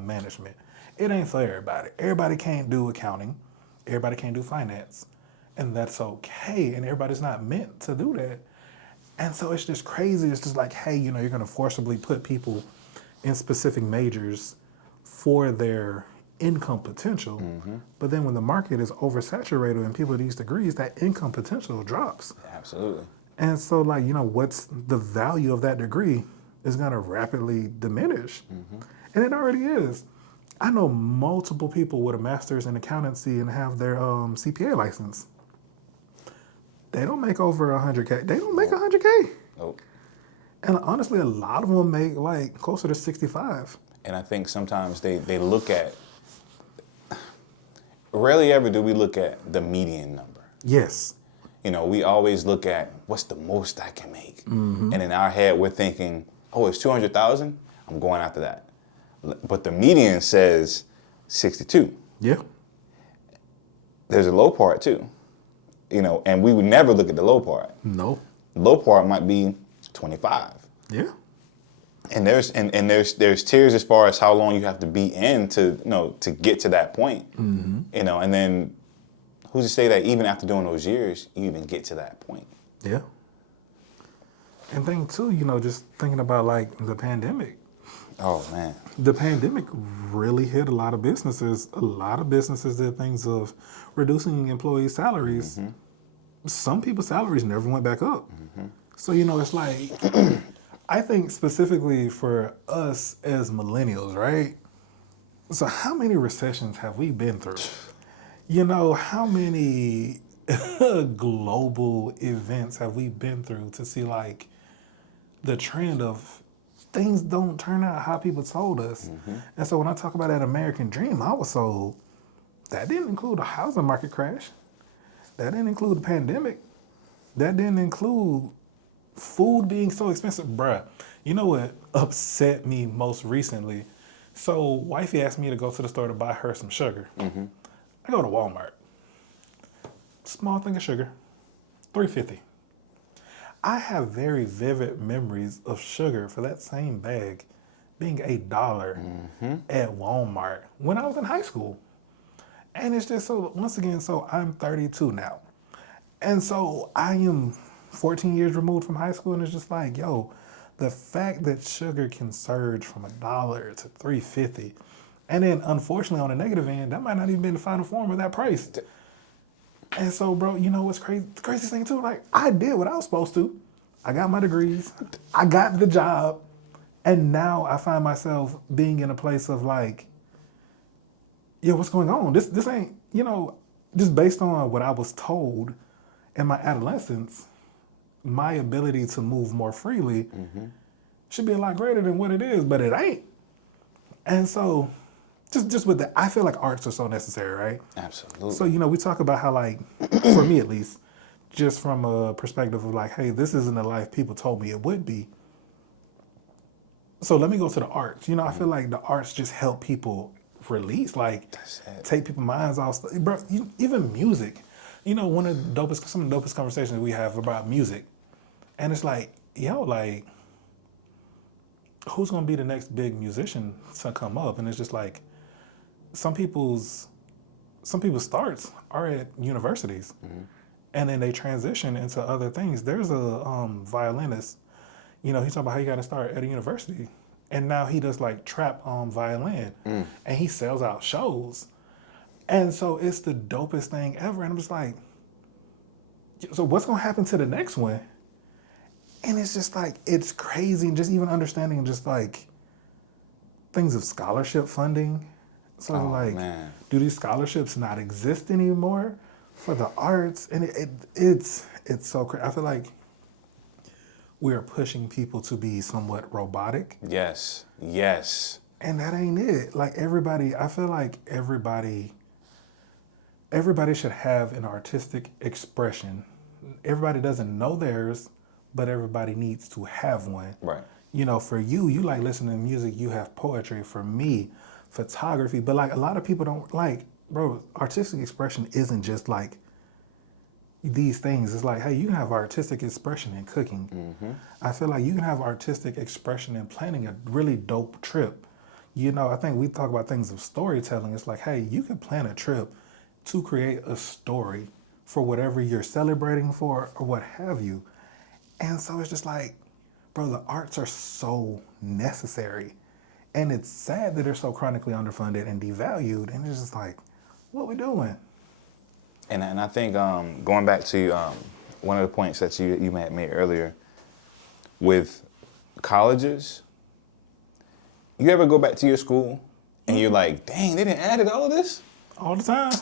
management. It ain't for everybody. Everybody can't do accounting. Everybody can't do finance. And that's okay. And everybody's not meant to do that. And so it's just crazy. It's just like, hey, you know, you're going to forcibly put people in specific majors for their income potential. But then when the market is oversaturated and people with these degrees, that income potential drops. Absolutely. And so, like, you know, what's the value of that degree is going to rapidly diminish. And it already is. I know multiple people with a master's in accountancy and have their CPA license. They don't make over 100K. They don't make 100K. Nope. And honestly, a lot of them make like closer to 65. And I think sometimes they look at, rarely ever do we look at the median number. Yes. You know, we always look at what's the most I can make. And in our head, we're thinking, oh, it's 200,000? I'm going after that. But the median says 62. Yeah. There's a low part too. You know, and we would never look at the low part. No. Low part might be 25. Yeah. And there's tiers as far as how long you have to be in to, you know, to get to that point. You know, and then who's to say that even after doing those years, you even get to that point? Yeah. And thing too, you know, just thinking about like the pandemic. Oh man. The pandemic really hit a lot of businesses. A lot of businesses did things of reducing employee salaries. Some people's salaries never went back up. So, you know, it's like, I think specifically for us as millennials, right? So how many recessions have we been through? You know, how many global events have we been through to see like the trend of things don't turn out how people told us. And so when I talk about that American dream, I was sold. That didn't include a housing market crash. That didn't include the pandemic. That didn't include food being so expensive. Bruh, you know what upset me most recently? So wifey asked me to go to the store to buy her some sugar. I go to Walmart. Small thing of sugar, $3.50. I have very vivid memories of sugar for that same bag being $1 at Walmart when I was in high school. And it's just so, once again, so I'm 32 now. And so I am 14 years removed from high school, and it's just like, yo, the fact that sugar can surge from $1 to $3.50, and then unfortunately on the negative end, that might not even be the final form of that price. And so, bro, you know what's crazy? The craziest thing too, like, I did what I was supposed to. I got my degrees. I got the job. And now I find myself being in a place of like, yo, what's going on? This ain't, you know, just based on what I was told in my adolescence, my ability to move more freely should be a lot greater than what it is, but it ain't. And so just with that, I feel like arts are so necessary, right? Absolutely. So, you know, we talk about how, like, for me at least, just from a perspective of like, hey, this isn't the life people told me it would be. So let me go to the arts. You know, I feel like the arts just help people release, like, take people's minds off. Bro, even music. You know, some of the dopest conversations we have about music. And it's like, yo, like, who's going to be the next big musician to come up? And it's just like some people's starts are at universities, and then they transition into other things. There's a violinist, he talked about how you got to start at a university, and now he does like trap violin, and he sells out shows, and so it's the dopest thing ever. And I'm just like, so what's gonna happen to the next one? And it's just like, it's crazy, and just even understanding just like things of scholarship funding. So man. do these scholarships not exist anymore for the arts? And it's so crazy. I feel like we are pushing people to be somewhat robotic. Yes. And that ain't it. Like I feel like everybody should have an artistic expression. Everybody doesn't know theirs, but everybody needs to have one. Right. For you like listening to music, you have poetry. For me, photography. But like a lot of people don't like, bro, artistic expression isn't just like these things. It's like, hey, you can have artistic expression in cooking. I feel like you can have artistic expression in planning a really dope trip. I think we talk about things of storytelling. It's like, hey, you can plan a trip to create a story for whatever you're celebrating for or what have you. And so it's just like, bro, the arts are so necessary. And it's sad that they're so chronically underfunded and devalued. And it's just like, what we doing? And I think going back to one of the points that you made earlier, with colleges, you ever go back to your school and you're like, dang, they didn't added all of this? All the time.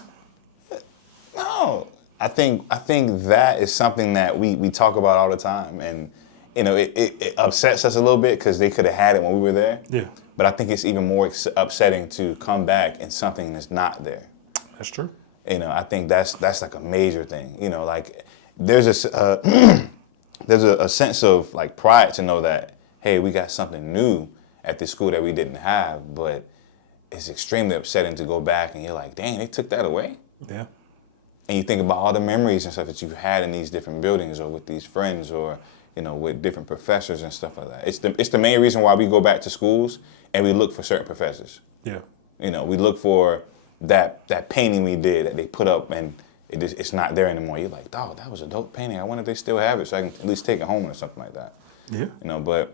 No. I think that is something that we talk about all the time. And, it upsets us a little bit because they could have had it when we were there. Yeah. But I think it's even more upsetting to come back and something that's not there. That's true. I think that's like a major thing. Like there's a sense of like pride to know that, hey, we got something new at this school that we didn't have, but it's extremely upsetting to go back and you're like, dang, they took that away. Yeah. And you think about all the memories and stuff that you've had in these different buildings or with these friends or, with different professors and stuff like that. It's the main reason why we go back to schools and we look for certain professors. Yeah. We look for that painting we did that they put up and it's not there anymore. You're like, dog, that was a dope painting. I wonder if they still have it so I can at least take it home or something like that. Yeah. But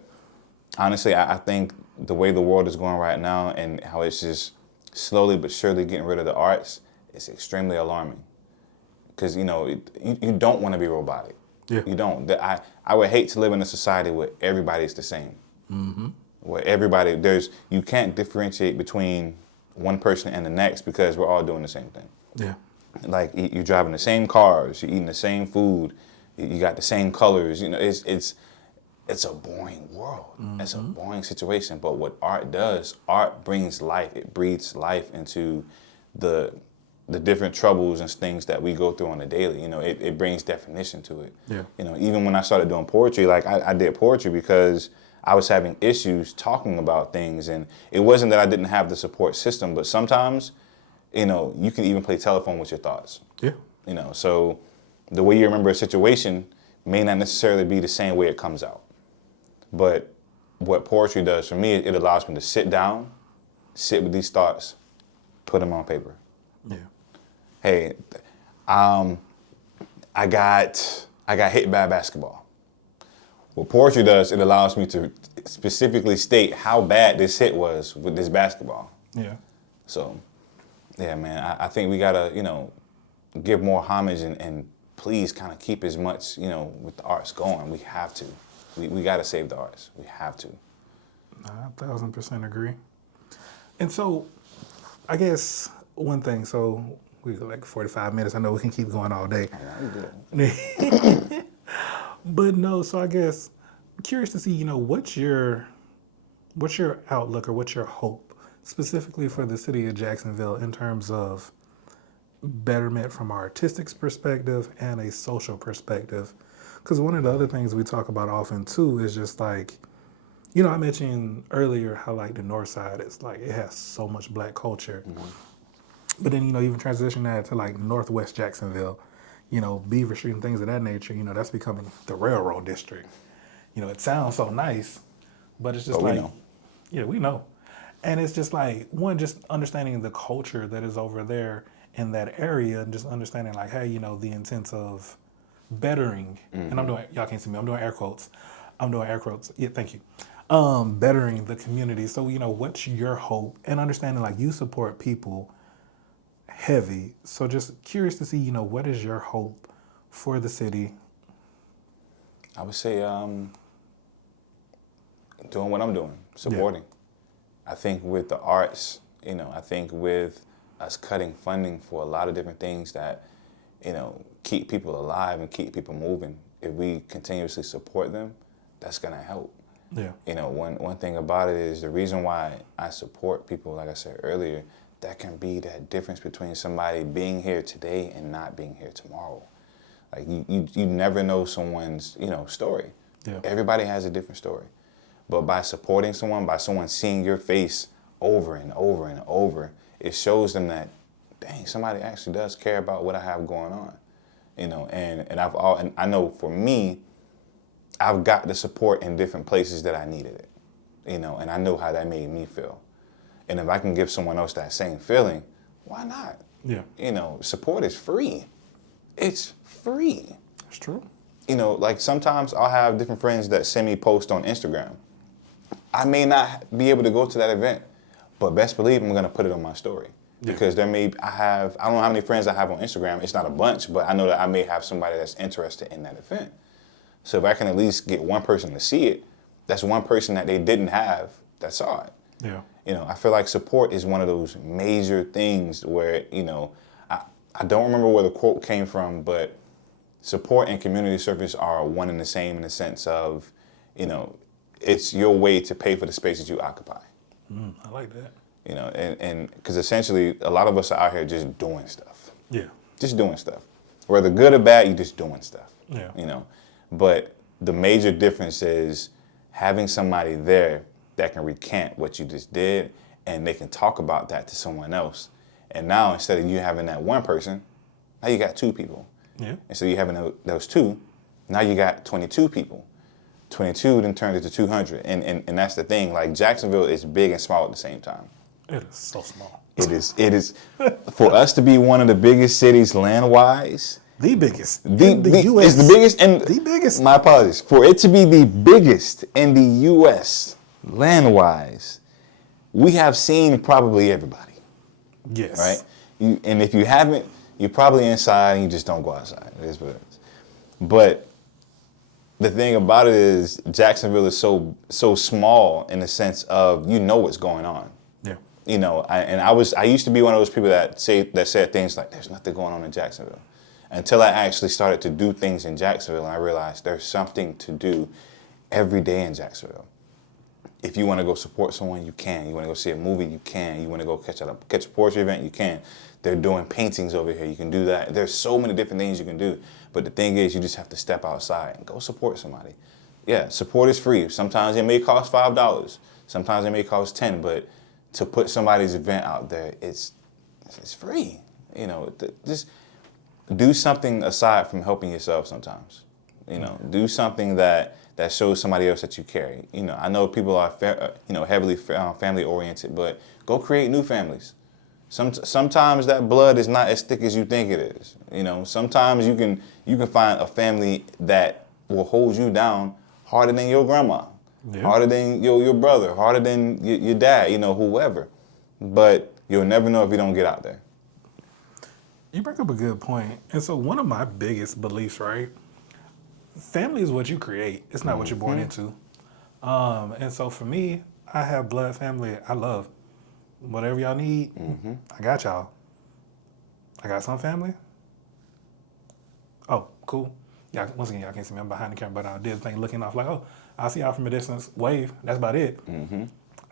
honestly, I think the way the world is going right now and how it's just slowly but surely getting rid of the arts is extremely alarming. Because, you don't want to be robotic. Yeah. You don't. I would hate to live in a society where everybody's the same. Mm-hmm. Where you can't differentiate between one person and the next because we're all doing the same thing. Yeah. Like you're driving the same cars, you're eating the same food, you got the same colors. It's a boring world. Mm-hmm. It's a boring situation. But what art does, art brings life. It breathes life into the different troubles and things that we go through on a daily. It brings definition to it. Yeah. Even when I started doing poetry, like I did poetry because I was having issues talking about things, and it wasn't that I didn't have the support system, but sometimes, you can even play telephone with your thoughts. Yeah. So the way you remember a situation may not necessarily be the same way it comes out. But what poetry does for me, it allows me to sit down, sit with these thoughts, put them on paper. Yeah. Hey, I got hit by a basketball. What poetry does, it allows me to specifically state how bad this hit was with this basketball. Yeah. So, yeah, man, I think we gotta, give more homage and please kind of keep as much, with the arts going. We have to. We gotta save the arts. We have to. I 1,000% agree. And so, I guess one thing, so we got like 45 minutes. I know we can keep going all day. But no, so I guess I'm curious to see, what's your outlook or what's your hope specifically for the city of Jacksonville in terms of betterment from an artistic perspective and a social perspective? Because one of the other things we talk about often too is just like, I mentioned earlier how like the North Side is like, it has so much Black culture. Mm-hmm. But then, even transition that to like Northwest Jacksonville, Beaver Street and things of that nature, that's becoming the railroad district. It sounds so nice, But it's just But we like, know. yeah, we know. And it's just like, one, just understanding the culture that is over there in that area and just understanding like, hey, the intent of bettering, and I'm doing, y'all can't see me, I'm doing air quotes. I'm doing air quotes. Yeah, thank you. Bettering the community. So, what's your hope? And understanding like you support people heavy. So just curious to see, what is your hope for the city? I would say doing what I'm doing, supporting. I think with the arts, I think with us cutting funding for a lot of different things that, keep people alive and keep people moving, if we continuously support them, that's going to help. Yeah. One thing about it is the reason why I support people, like I said earlier, that can be that difference between somebody being here today and not being here tomorrow. Like you never know someone's, story. Yeah. Everybody has a different story. But by supporting someone, by someone seeing your face over and over and over, it shows them that, dang, somebody actually does care about what I have going on. And I know for me, I've got the support in different places that I needed it. And I know how that made me feel. And if I can give someone else that same feeling, why not? Yeah. Support is free. It's free. That's true. Like sometimes I'll have different friends that send me posts on Instagram. I may not be able to go to that event, but best believe I'm going to put it on my story. Yeah. Because I don't know how many friends I have on Instagram. It's not a bunch, but I know that I may have somebody that's interested in that event. So if I can at least get one person to see it, that's one person that they didn't have that saw it. Yeah. I feel like support is one of those major things where, I don't remember where the quote came from, but support and community service are one and the same in the sense of, it's your way to pay for the spaces you occupy. I like that. And because essentially a lot of us are out here just doing stuff. Yeah. Just doing stuff. Whether good or bad, you're just doing stuff. Yeah. But the major difference is having somebody there that can recant what you just did and they can talk about that to someone else. And now instead of you having that one person, now you got two people. Yeah. Instead of you having those two, now you got 22 people. 22 then turned into 200. And that's the thing. Like Jacksonville is big and small at the same time. It is so small. It is for us to be one of the biggest cities land-wise. The biggest. The U.S. It's the biggest. And the biggest. My apologies. For it to be the biggest in the U.S. land-wise, we have seen probably everybody. Yes. Right? And if you haven't, you're probably inside and you just don't go outside. It is what it is. But the thing about it is Jacksonville is so small in the sense of what's going on. Yeah. I used to be one of those people that said things like there's nothing going on in Jacksonville. Until I actually started to do things in Jacksonville and I realized there's something to do every day in Jacksonville. If you want to go support someone, you can. You want to go see a movie, you can. You want to go catch a poetry event, you can. They're doing paintings over here, you can do that. There's so many different things you can do. But the thing is, you just have to step outside and go support somebody. Yeah, support is free. Sometimes it may cost $5. Sometimes it may cost $10. But to put somebody's event out there, it's free. Just do something aside from helping yourself sometimes. Do something that shows somebody else that you care. I know people are heavily family oriented, but go create new families. Sometimes that blood is not as thick as you think it is. Sometimes you can find a family that will hold you down harder than your grandma, harder than your brother, harder than your dad, whoever. But you'll never know if you don't get out there. You bring up a good point. And so one of my biggest beliefs, right? Family is what you create. It's not what you're born into. And so for me, I have blood family I love. Whatever y'all need, I got y'all. I got some family. Oh, cool. Yeah, once again, y'all can't see me. I'm behind the camera, but I did the thing looking off like, oh, I see y'all from a distance. Wave. That's about it.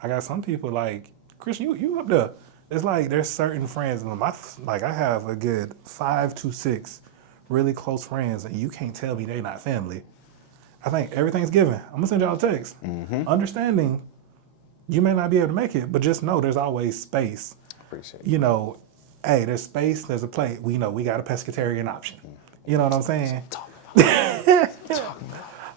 I got some people like, Christian, you up there. It's like there's certain friends. I have a good 5 to 6 really close friends, and you can't tell me they not family. I think everything's given. I'm going to send y'all a text. Understanding you may not be able to make it, but just know there's always space. Appreciate it. Hey, there's space, there's a plate. We got a pescatarian option. You know what I'm saying?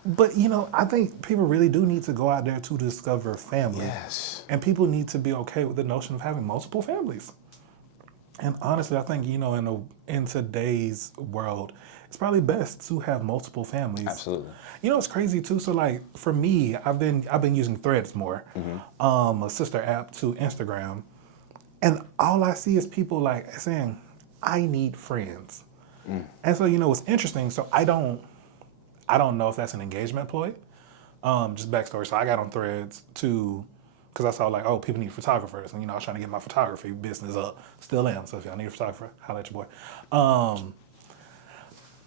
But I think people really do need to go out there to discover family. Yes. And people need to be okay with the notion of having multiple families. And honestly, I think in today's world, it's probably best to have multiple families. Absolutely. It's crazy too. So like for me, I've been using Threads more, a sister app to Instagram, and all I see is people like saying, "I need friends," and so it's interesting. So I don't know if that's an engagement ploy. Just backstory. So I got on Threads because I saw like, oh, people need photographers, and I was trying to get my photography business up. Still am. So if y'all need a photographer, holla at your boy.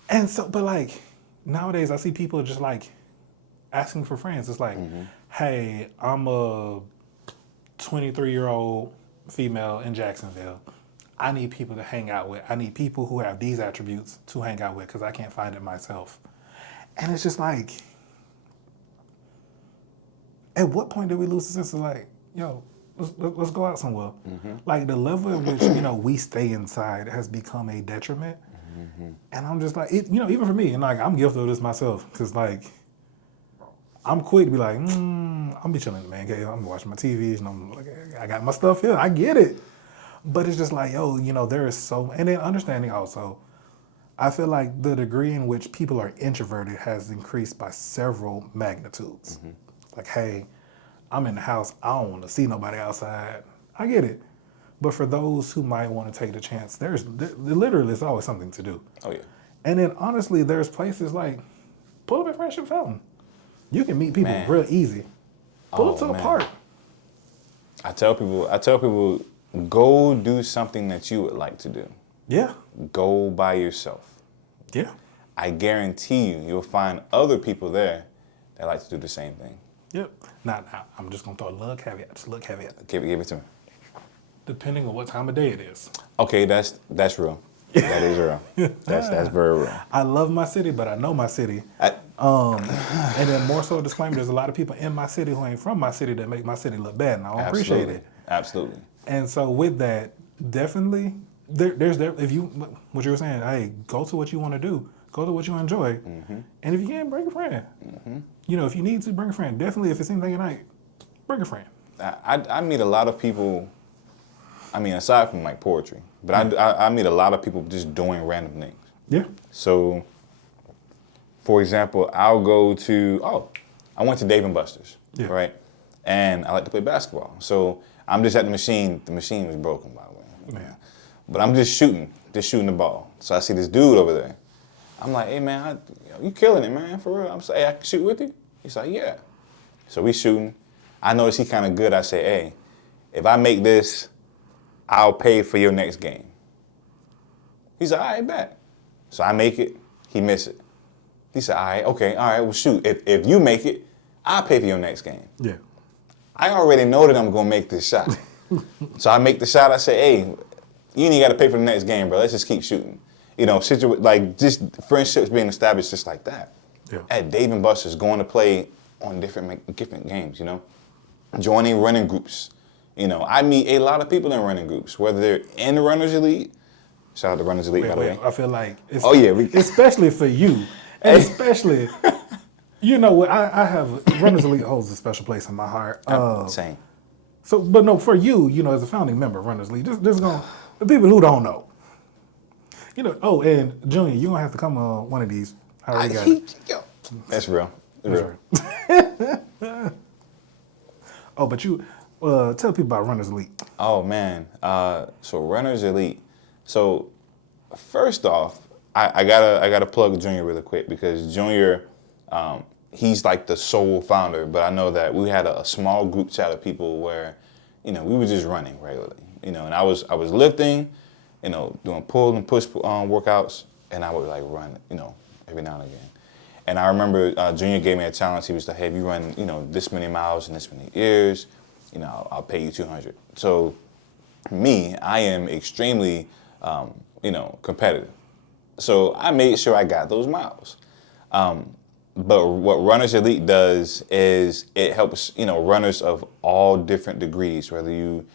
And so, but like nowadays, I see people just like asking for friends. It's like, hey, I'm a 23-year-old female in Jacksonville. I need people to hang out with. I need people who have these attributes to hang out with because I can't find it myself. And it's just like, at what point do we lose the sense of like, let's go out somewhere? Like the level at which we stay inside has become a detriment. And I'm just like, even for me, and like I'm guilty of this myself, because like I'm quick to be like, I'm be chilling in the man cave, I'm watching my TV, and I'm like, I got my stuff here, I get it. But it's just like, there is so, and then understanding also, I feel like the degree in which people are introverted has increased by several magnitudes. Like, hey, I'm in the house, I don't want to see nobody outside. I get it. But for those who might want to take the chance, there literally is always something to do. Oh, yeah. And then honestly, there's places like, pull up at Friendship Fountain. You can meet people real easy. Pull up to a park. I tell people, go do something that you would like to do. Yeah. Go by yourself. Yeah. I guarantee you'll find other people there that like to do the same thing. Yep. Now, I'm just going to throw a little caveat. Just a little caveat. Give it to me. Depending on what time of day it is. Okay, that's real. That is real. That's very real. I love my city, but I know my city. And then more so disclaimer, there's a lot of people in my city who ain't from my city that make my city look bad, and I don't appreciate it. Absolutely. And so with that, definitely, if you, what you were saying, hey, go to what you want to do. Go to what you enjoy. And if you can, bring a friend. If you need to, bring a friend. Definitely, if it seems like a night, bring a friend. I meet a lot of people, aside from like poetry, but I meet a lot of people just doing random things. Yeah. So, for example, I'll go to, I went to Dave & Buster's, right? And I like to play basketball. So I'm just at the machine. The machine was broken, by the way. But I'm just shooting the ball. So I see this dude over there. I'm like, hey, man, you killing it, man, for real. I'm saying, hey, I can shoot with you? He's like, yeah. So we shooting. I notice he kind of good. I say, hey, if I make this, I'll pay for your next game. He's like, all right, bet. So I make it. He miss it. He said, all right, well, shoot. If you make it, I'll pay for your next game. Yeah. I already know that I'm going to make this shot. So I make the shot. I say, hey, you ain't got to pay for the next game, bro. Let's just keep shooting. Just friendships being established just like that. Yeah. At Dave & Buster's, going to play on different games, joining running groups. I meet a lot of people in running groups, whether they're in the Runners Elite. Shout out to Runners Elite, by the way. I feel like, especially for you, and especially, what, I have, Runners Elite holds a special place in my heart. Same. So, but no, for you, as a founding member of Runners Elite, just the people who don't know. And Junior, you're going to have to come on one of these. I already got it. That's real. That's real. But you, tell people about Runners Elite. Oh, man. So Runners Elite. So first off, I gotta plug Junior really quick, because Junior, he's like the sole founder, but I know that we had a small group chat of people where, we were just running regularly, and I was lifting, doing pull and push workouts, and I would like run, every now and again. And I remember Junior gave me a challenge. He was like, hey, if you run, this many miles in this many years, I'll pay you $200. So me, I am extremely, competitive. So I made sure I got those miles. But what Runners Elite does is it helps, runners of all different degrees, whether you,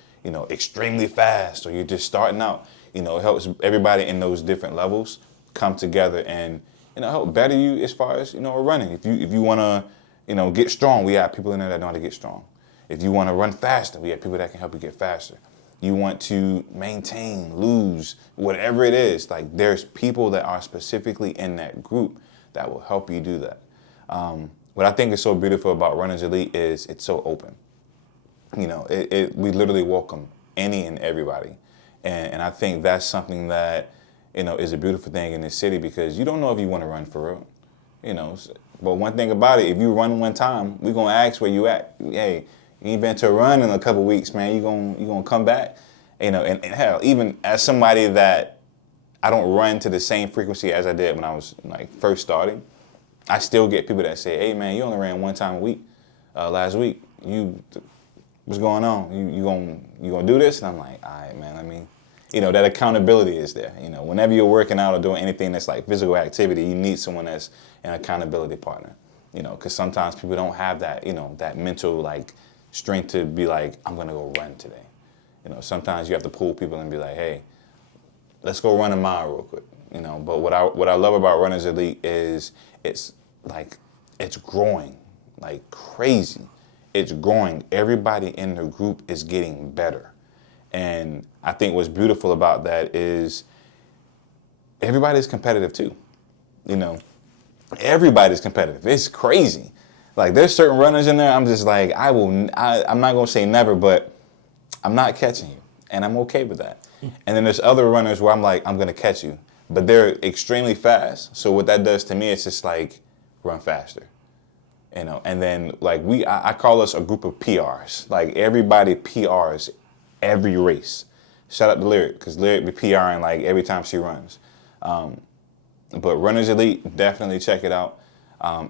extremely fast or you're just starting out, it helps everybody in those different levels come together and, help better you as far as running. If you want to get strong, we have people in there that know how to get strong. If you want to run faster, we have people that can help you get faster. You want to maintain, lose, whatever it is. Like there's people that are specifically in that group that will help you do that. What I think is so beautiful about Runners Elite is it's so open. We literally welcome any and everybody. And I think that's something that, is a beautiful thing in this city because you don't know if you want to run for real, But one thing about it, if you run one time, we're going to ask where you at. Hey, you ain't been to a run in a couple of weeks, man. You gonna come back? And hell, even as somebody that I don't run to the same frequency as I did when I was like first starting, I still get people that say, hey, man, you only ran one time a week last week. What's going on? You gonna do this? And I'm like, all right, man, that accountability is there. Whenever you're working out or doing anything that's like physical activity, you need someone that's an accountability partner. Because sometimes people don't have that, that mental like strength to be like, I'm gonna go run today. Sometimes you have to pull people and be like, hey, let's go run a mile real quick. But what I love about Runners Elite is it's growing like crazy. It's growing. Everybody in the group is getting better. And I think what's beautiful about that is everybody's competitive too. Everybody's competitive. It's crazy. Like there's certain runners in there, I'm just like, I'm not gonna say never, but I'm not catching you. And I'm okay with that. And then there's other runners where I'm like, I'm gonna catch you. But they're extremely fast. So what that does to me, it's just like, run faster. And then like I call us a group of PRs. Like everybody PRs every race. Shout out to Lyric, because Lyric be PRing like every time she runs. But Runners Elite, definitely check it out.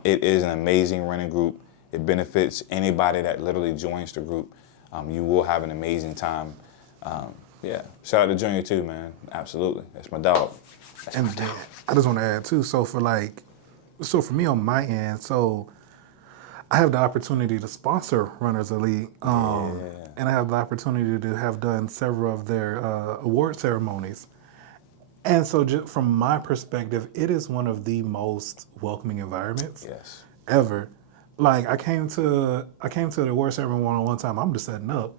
It is an amazing running group. It benefits anybody that literally joins the group. You will have an amazing time. Shout out to Junior too, man. Absolutely, that's my dog. I just want to add too. So for me on my end, so I have the opportunity to sponsor Runners Elite, and I have the opportunity to have done several of their award ceremonies. And so just from my perspective, it is one of the most welcoming environments ever. Like I came to the award ceremony one time. I'm just setting up.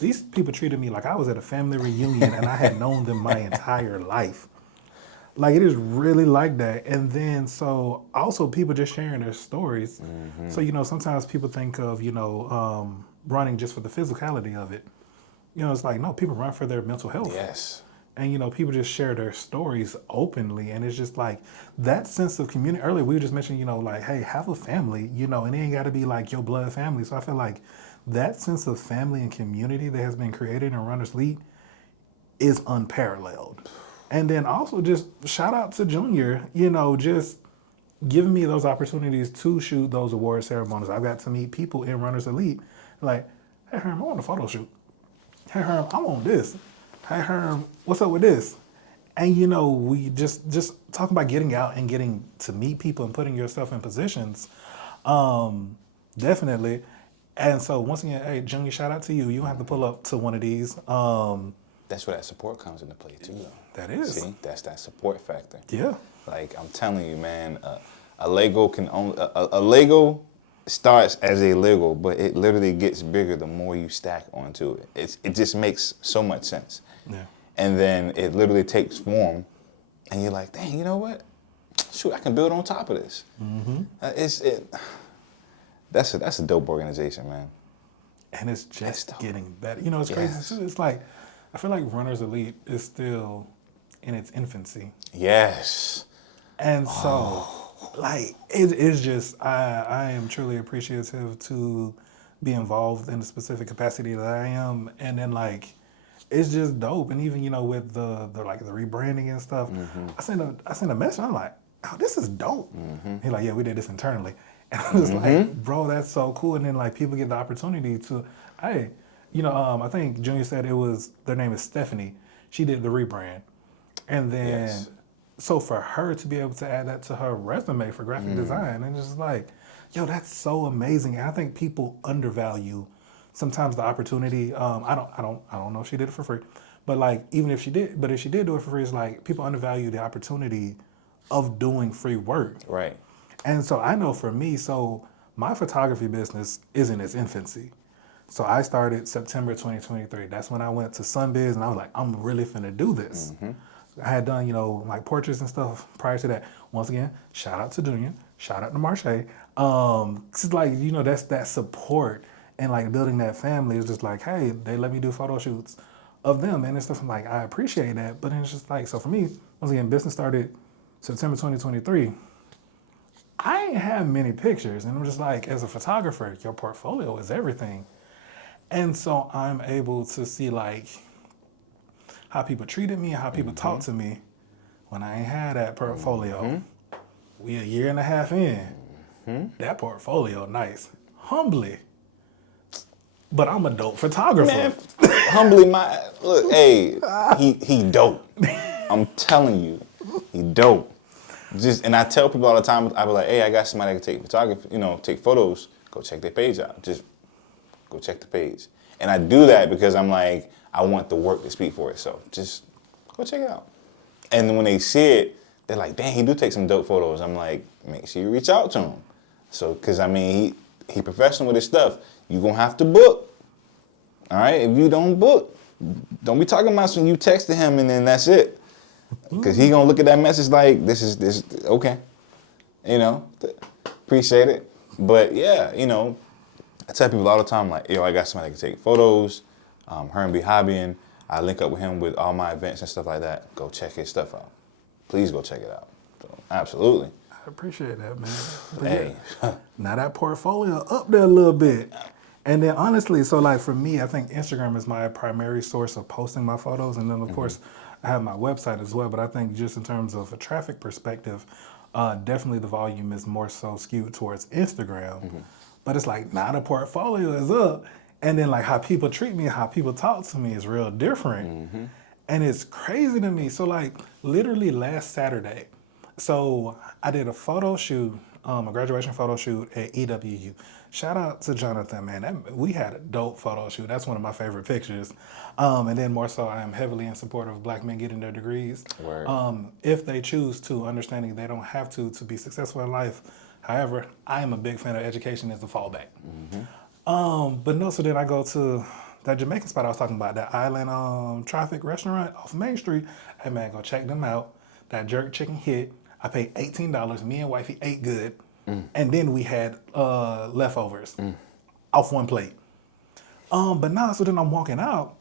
These people treated me like I was at a family reunion and I had known them my entire life. Like it is really like that. And then so also people just sharing their stories. Mm-hmm. So, sometimes people think of, running just for the physicality of it. It's like, no, people run for their mental health. Yes. And, people just share their stories openly. And it's just like that sense of community. Earlier, we were just mentioning, like, hey, have a family, and it ain't got to be like your blood family. So I feel like that sense of family and community that has been created in Runners Elite is unparalleled. And then also just shout out to Junior, just giving me those opportunities to shoot those award ceremonies. I've got to meet people in Runners Elite like, hey, Herm, I want a photo shoot. Hey, Herm, I want this. Hey, Herm, what's up with this? And, we just talk about getting out and getting to meet people and putting yourself in positions. Definitely. And so once again, hey, Junior, shout out to you. You don't have to pull up to one of these. That's where that support comes into play too, though. That is. See, that's that support factor. Yeah. Like I'm telling you, man, a Lego can only a Lego starts as a Lego, but it literally gets bigger the more you stack onto it. It just makes so much sense. Yeah. And then it literally takes form, and you're like, dang, you know what? Shoot, I can build on top of this. Mm-hmm. That's a dope organization, man. And it's just getting better. It's crazy too. It's like I feel like Runners Elite is still in its infancy. Yes. And so, like, it is just, I am truly appreciative to be involved in the specific capacity that I am. And then, like, it's just dope. And even, with the rebranding and stuff, mm-hmm. I sent a message. I'm like, oh, this is dope. Mm-hmm. He's like, yeah, we did this internally. And I was mm-hmm. like, bro, that's so cool. And then, like, people get the opportunity to, hey, I think Junior said their name is Stephanie. She did the rebrand. And then, so for her to be able to add that to her resume for graphic design, and it's just like, yo, that's so amazing. And I think people undervalue sometimes the opportunity. I don't know if she did it for free, but like, even if she did, do it for free, it's like people undervalue the opportunity of doing free work. Right. And so I know for me, so my photography business is in its infancy. So I started September 2023. That's when I went to Sunbiz and I was like, I'm really finna do this. I had done, like portraits and stuff prior to that. Once again, shout out to Junior, shout out to Marche. It's like, that's that support and like building that family is just like, hey, they let me do photo shoots of them and stuff. I'm like, I appreciate that. But then it's just like, so for me, once again, business started September 2023. I ain't have many pictures. And I'm just like, as a photographer, your portfolio is everything. And so I'm able to see like how people treated me and how people talked to me when I ain't had that portfolio. We a year and a half in. That portfolio nice. Humbly. But I'm a dope photographer. Man, humbly, look, hey, he dope. I'm telling you, he dope. And I tell people all the time, I be like, hey, I got somebody that can take photography, take photos. Go check their page out. Just go check the page. And I do that because I'm like, I want the work to speak for itself. Just go check it out. And when they see it, they're like, dang, he do take some dope photos. I'm like, make sure you reach out to him. So, because I mean, he professional with his stuff. You gonna have to book. All right? If you don't book, don't be talking about when you texted him and then that's it. Because he gonna look at that message like, this, okay. Appreciate it. But yeah, I tell people all the time, like, I got somebody that can take photos. Herm be hobbying. I link up with him with all my events and stuff like that. Go check his stuff out. Please go check it out. So, absolutely. I appreciate that, man. But Hey. yeah, now that portfolio up there a little bit. And then honestly, so like for me, I think Instagram is my primary source of posting my photos. And then of course, I have my website as well. But I think just in terms of a traffic perspective, definitely the volume is more so skewed towards Instagram. But it's like now the portfolio is up. And then like how people treat me, how people talk to me is real different. And it's crazy to me. So like literally last Saturday, so I did a photo shoot, a graduation photo shoot at EWU. Shout out to Jonathan, man. We had a dope photo shoot. That's one of my favorite pictures. And then more so, I am heavily in support of Black men getting their degrees. Word. If they choose to, understanding they don't have to be successful in life. However, I am a big fan of education as a fallback. But no, so then I go to that Jamaican spot I was talking about, that Island Traffic restaurant off Main Street. Hey man, go check them out. That jerk chicken hit. I paid $18. Me and wifey ate good. And then we had leftovers off one plate. But now, so then I'm walking out,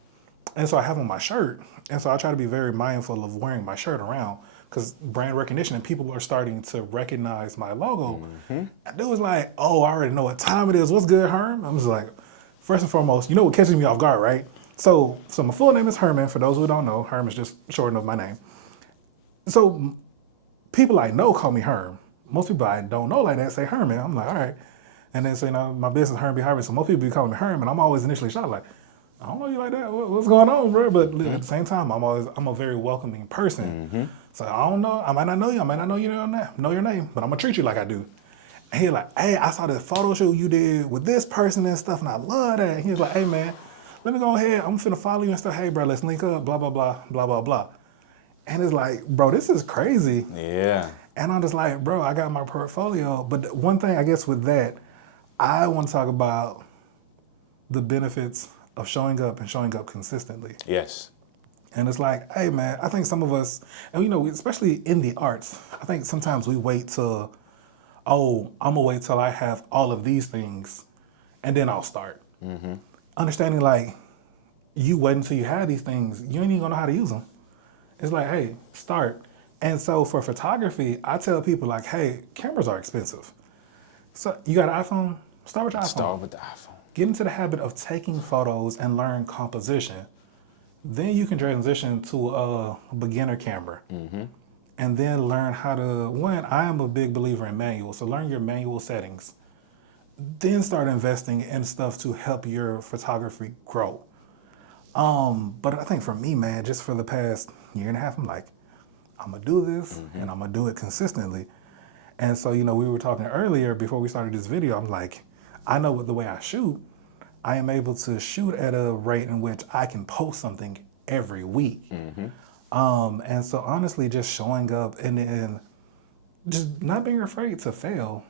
and so I have on my shirt. And so I try to be very mindful of wearing my shirt around because brand recognition and people are starting to recognize my logo. And it was like, oh, I already know what time it is. What's good, Herm? I was like, first and foremost, you know what catches me off guard, right? So my full name is Herman. For those who don't know, Herm is just shortened of my name. So people I know call me Herm. Most people I don't know like that say Herman. I'm like, all right. And then so, my business Herm be Harvey. So most people be calling me Herm, and I'm always initially shocked, like, I don't know you like that. What's going on, bro? But at the same time, I'm a very welcoming person. So I don't know. I might not know you. I might not know your name, but I'm gonna treat you like I do. And he like, hey, I saw this photo shoot you did with this person and stuff, and I love that. And he was like, hey man, let me go ahead. I'm finna follow you and stuff. Hey bro, let's link up. Blah blah blah blah blah blah. And it's like, bro, this is crazy. Yeah. And I'm just like, bro, I got my portfolio. But one thing I guess with that, I want to talk about the benefits of showing up and showing up consistently. Yes. And it's like, hey man, I think some of us, and especially in the arts, I think sometimes we wait till, I'm gonna wait till I have all of these things and then I'll start. Understanding like, you wait until you have these things, you ain't even gonna know how to use them. It's like, hey, start. And so for photography, I tell people like, hey, cameras are expensive. So you got an iPhone? Start with your iPhone. Start with the iPhone. Get into the habit of taking photos and learn composition. Then you can transition to a beginner camera. And then learn how to, I am a big believer in manuals, so learn your manual settings. Then start investing in stuff to help your photography grow. But I think for me, man, just for the past year and a half, I'm like, I'm gonna do this and I'm gonna do it consistently. And so, we were talking earlier before we started this video, I'm like, I know with the way I shoot, I am able to shoot at a rate in which I can post something every week. And so honestly, just showing up and then just not being afraid to fail.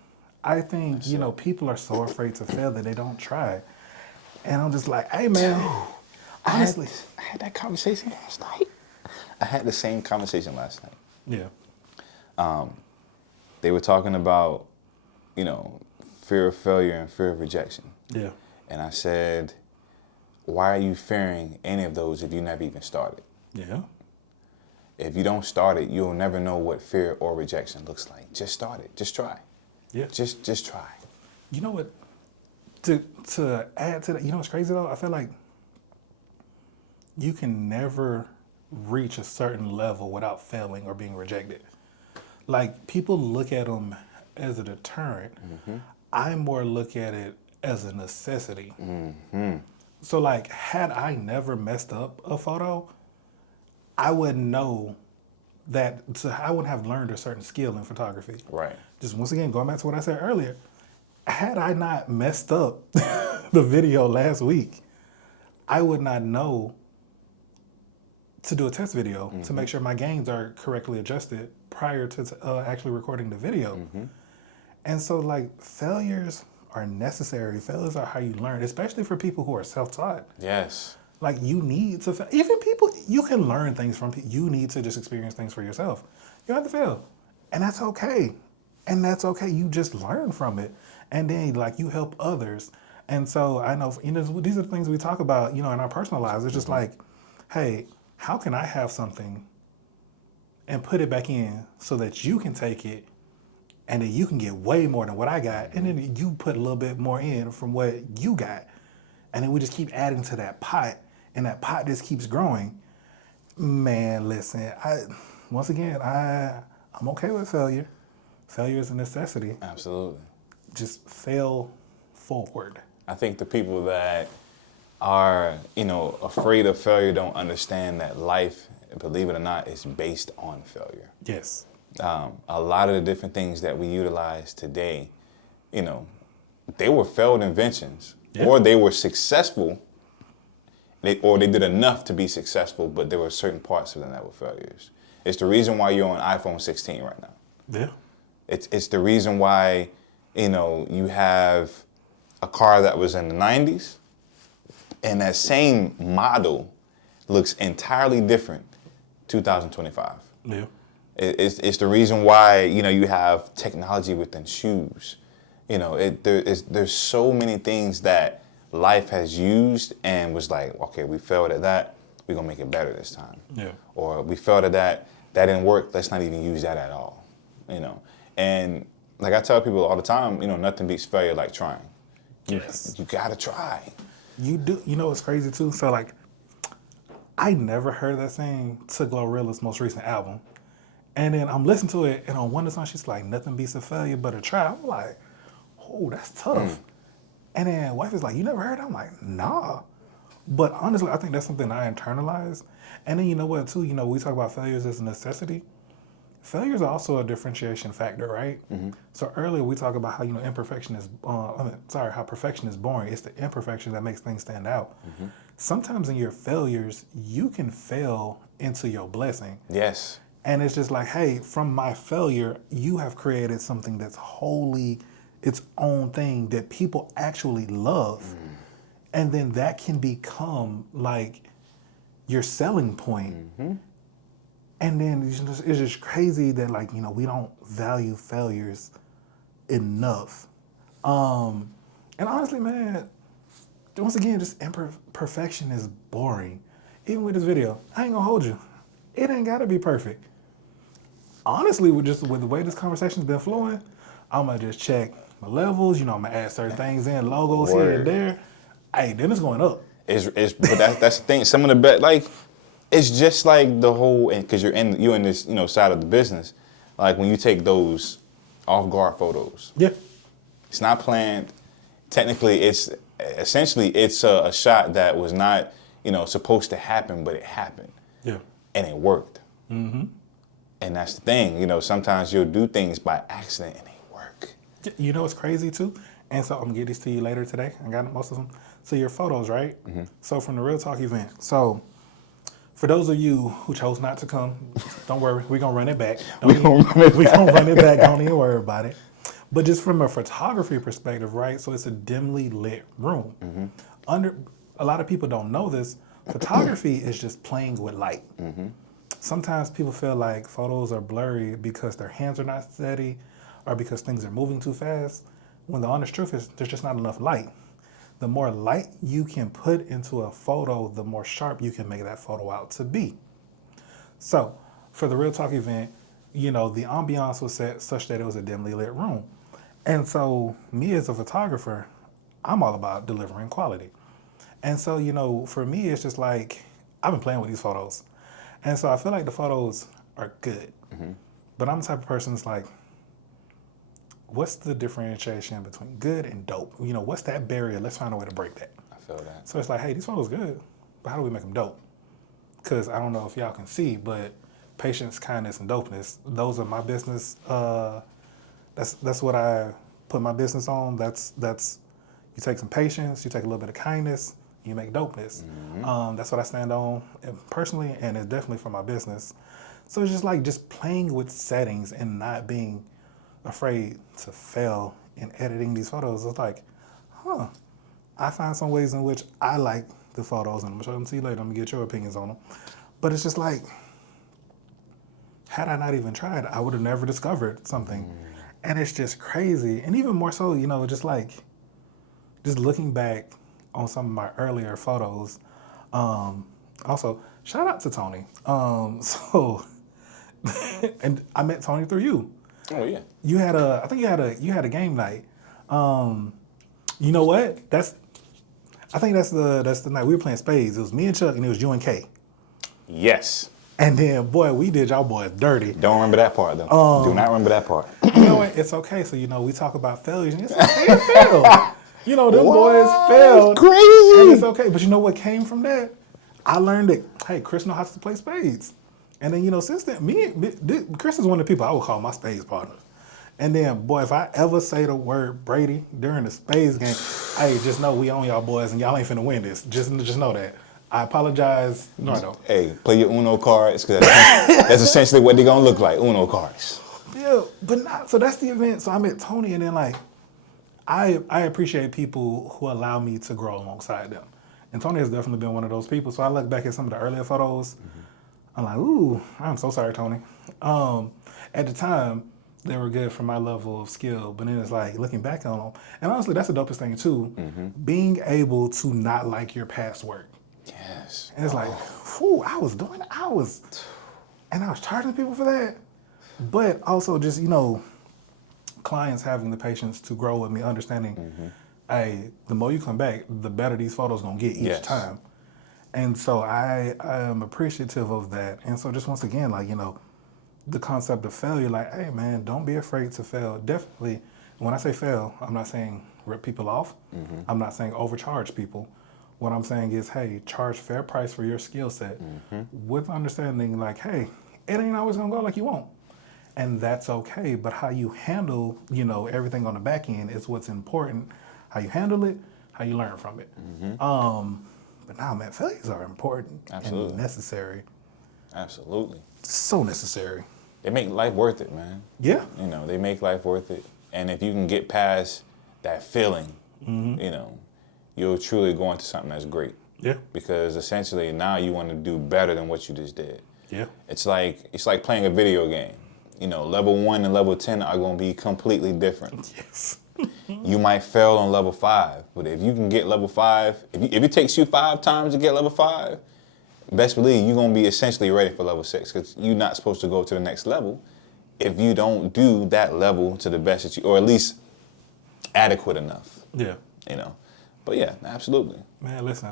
I think, people are so afraid to fail that they don't try. And I'm just like, hey, man, honestly. I had that conversation last night. I had the same conversation last night. Yeah. They were talking about, fear of failure and fear of rejection. Yeah. And I said, why are you fearing any of those if you never even started? Yeah. If you don't start it, you'll never know what fear or rejection looks like. Just start it. Just try. Yeah. Just try. You know what? To add to that, what's crazy though? I feel like you can never reach a certain level without failing or being rejected. Like, people look at them as a deterrent. Mm-hmm. I more look at it as a necessity. Mm-hmm. So, like, had I never messed up a photo, I wouldn't know that. So I wouldn't have learned a certain skill in photography. Right. Just once again, going back to what I said earlier, had I not messed up the video last week, I would not know to do a test video to make sure my gains are correctly adjusted prior to actually recording the video. Mm-hmm. And so, like, failures are necessary. Failures are how you learn, especially for people who are self-taught. Yes. Like, you need to fail. Even people, you can learn things from people. You need to just experience things for yourself. You don't have to fail. And that's okay. And that's okay. You just learn from it. And then, like, you help others. And so I know, these are the things we talk about, in our personal lives. It's just like, hey, how can I have something and put it back in so that you can take it and then you can get way more than what I got. And then you put a little bit more in from what you got. And then we just keep adding to that pot, and that pot just keeps growing. Man, listen, I'm okay with failure. Failure is a necessity. Absolutely. Just fail forward. I think the people that are, afraid of failure don't understand that life, believe it or not, is based on failure. Yes. A lot of the different things that we utilize today, they were failed inventions. Yeah. Or they were successful, or they did enough to be successful, but there were certain parts of them that were failures. It's the reason why you're on iPhone 16 right now. Yeah. It's the reason why, you have a car that was in the 90s, and that same model looks entirely different 2025. Yeah. It's the reason why, you have technology within shoes. There's so many things that life has used and was like, okay, we failed at that, we're gonna make it better this time. Yeah. Or we failed at that didn't work, let's not even use that at all. And like I tell people all the time, nothing beats failure like trying. Yes. You gotta try. You do. What's crazy too? So, like, I never heard that saying to Glorilla's most recent album. And then I'm listening to it, and on one of the songs, she's like, nothing beats a failure but a try. I'm like, oh, that's tough. And then wife is like, you never heard it? I'm like, nah. But honestly, I think that's something I internalized. And then you know what, too? We talk about failures as a necessity. Failures are also a differentiation factor, right? Mm-hmm. So earlier we talked about how, imperfection is, how perfection is boring. It's the imperfection that makes things stand out. Mm-hmm. Sometimes in your failures, you can fail into your blessing. Yes. And it's just like, hey, from my failure, you have created something that's wholly its own thing that people actually love. And then that can become like your selling point. Mm-hmm. And then it's just crazy that, like, we don't value failures enough. And honestly, man, once again, just imperfection is boring. Even with this video, I ain't gonna hold you. It ain't gotta be perfect. Honestly, with the way this conversation's been flowing, I'm gonna just check my levels. I'm gonna add certain things in, logos here and there. Hey, then it's going up. But that's the thing. Some of the best, like, it's just like the whole, because you're in this side of the business. Like when you take those off guard photos. Yeah. It's not planned. Technically, it's a shot that was not supposed to happen, but it happened. Yeah. And it worked. Mm-hmm. And that's the thing, sometimes you'll do things by accident and they work. You know what's crazy too? And so I'm gonna get these to you later today. I got most of them. So your photos, right? Mm-hmm. So from the Real Talk event. So For those of you who chose not to come, don't worry, we're gonna run it back. We gonna run it we back. gonna run it back. Don't even worry about it. But just from a photography perspective, right? So it's a dimly lit room. Under a lot of people don't know this. Photography is just playing with light. Sometimes people feel like photos are blurry because their hands are not steady, or because things are moving too fast. When the honest truth is, there's just not enough light. The more light you can put into a photo, the more sharp you can make that photo out to be. So, for the Real Talk event, the ambiance was set such that it was a dimly lit room. And so, me as a photographer, I'm all about delivering quality. And so, for me, it's just like, I've been playing with these photos. And so I feel like the photos are good. But I'm the type of person that's like, what's the differentiation between good and dope? What's that barrier? Let's find a way to break that. I feel that. So it's like, hey, these photos good, but how do we make them dope? Because I don't know if y'all can see, but patience, kindness, and dopeness, those are my business. That's what I put my business on. That's you take some patience, you take a little bit of kindness, you make dopeness. That's what I stand on personally, and it's definitely for my business. So it's just playing with settings and not being afraid to fail in editing these photos. It's like, I find some ways in which I like the photos, and I'm gonna show them to you later. I'm gonna get your opinions on them. But it's just like, had I not even tried, I would have never discovered something. And it's just crazy. And even more so, just looking back on some of my earlier photos. Also, shout out to Tony. And I met Tony through you. Oh yeah. I think you had a game night. You know what? I think that's the night we were playing spades. It was me and Chuck, and it was you and Kay. Yes. And then, boy, we did y'all boys dirty. Don't remember that part though. Do not remember that part. You know what? It's okay. So we talk about failures, and it's okay to fail. Them boys failed. Crazy. And it's okay. But you know what came from that? I learned that, hey, Chris knows how to play spades. And then, since then, Chris is one of the people I would call my spades partner. And then, boy, if I ever say the word Brady during the spades game, hey, just know we own y'all boys, and y'all ain't finna win this. Just know that. I apologize. No, I don't. Hey, play your Uno cards, because that's essentially what they're going to look like, Uno cards. Yeah, but not, so that's the event. So I met Tony, and then, I appreciate people who allow me to grow alongside them. And Tony has definitely been one of those people. So I look back at some of the earlier photos. I'm like, ooh, I'm so sorry, Tony. At the time, they were good for my level of skill, but then it's like looking back on them. And honestly, that's the dopest thing too. Being able to not like your past work. Yes. And it's like, whew, I was charging people for that. But also just, clients having the patience to grow with me, understanding, hey, the more you come back, the better these photos gonna get each time. And so I am appreciative of that. And so just once again, the concept of failure, hey man, don't be afraid to fail. Definitely, when I say fail, I'm not saying rip people off. I'm not saying overcharge people. What I'm saying is, hey, charge fair price for your skill set with understanding hey, it ain't always gonna go like you want. And that's okay, but how you handle, everything on the back end is what's important. How you handle it, how you learn from it. But now, man, failures are important and necessary. Absolutely. So necessary. They make life worth it, man. Yeah. They make life worth it. And if you can get past that feeling, you'll truly go into something that's great. Yeah. Because essentially now you want to do better than what you just did. Yeah. It's like playing a video game. Level 1 and level 10 are going to be completely different. Yes. You might fail on level 5, but if you can get level 5, if it takes you 5 times to get level 5, best believe you're going to be essentially ready for level 6, because you're not supposed to go to the next level if you don't do that level to the best that you, or at least adequate enough. Yeah. But yeah, absolutely. Man, listen,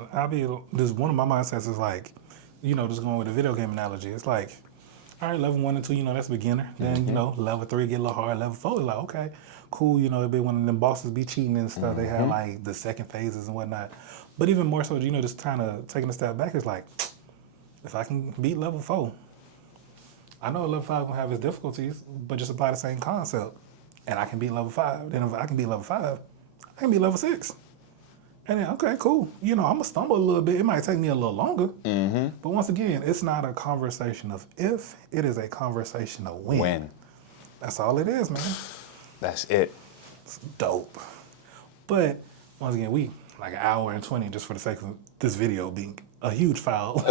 this one of my mindsets is just going with the video game analogy. It's all right, level 1 and 2, that's beginner. Then, level 3 get a little hard. Level 4 is okay, cool. It'd be when them bosses be cheating and stuff. They have the second phases and whatnot. But even more so, just kind of taking a step back, it's if I can beat level 4, I know level 5 gonna have its difficulties, but just apply the same concept, and I can beat level 5. Then if I can beat level 5, I can beat level 6. And then, okay, cool. I'm gonna stumble a little bit. It might take me a little longer. Mm-hmm. But once again, it's not a conversation of if, it is a conversation of when. When. That's all it is, man. That's it. It's dope. But once again, we like an hour and 20 just for the sake of this video being a huge foul.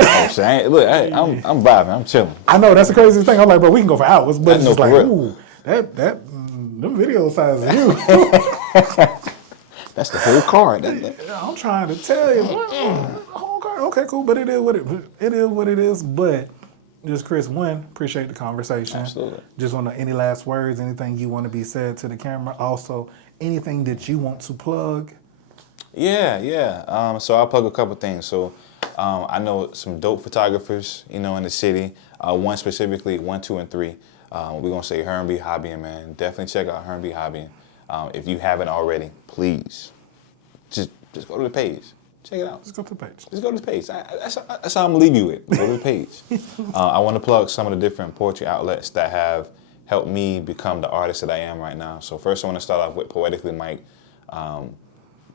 I'm saying, look, I'm vibing, I'm chilling. I know that's the craziest thing. I'm like, bro, we can go for hours, but it's just like, real. ooh, them video sizes are huge. That's the whole card. I'm trying to tell you, whole card. Okay, cool, but it is what it is. But just Chris, appreciate the conversation. Absolutely. Just want to any last words, anything you want to be said to the camera. Also, anything that you want to plug. Yeah. So I'll plug a couple things. So I know some dope photographers, in the city. One specifically, 1, 2, and 3. We're gonna say Herm be Hobbying, man. Definitely check out Herm be Hobbying. If you haven't already, please, just go to the page. Check it out. Just go to the page. Just go to the page. That's how I'm gonna leave you with. Go to the page. I want to plug some of the different poetry outlets that have helped me become the artist that I am right now. So first, I want to start off with Poetically Mike.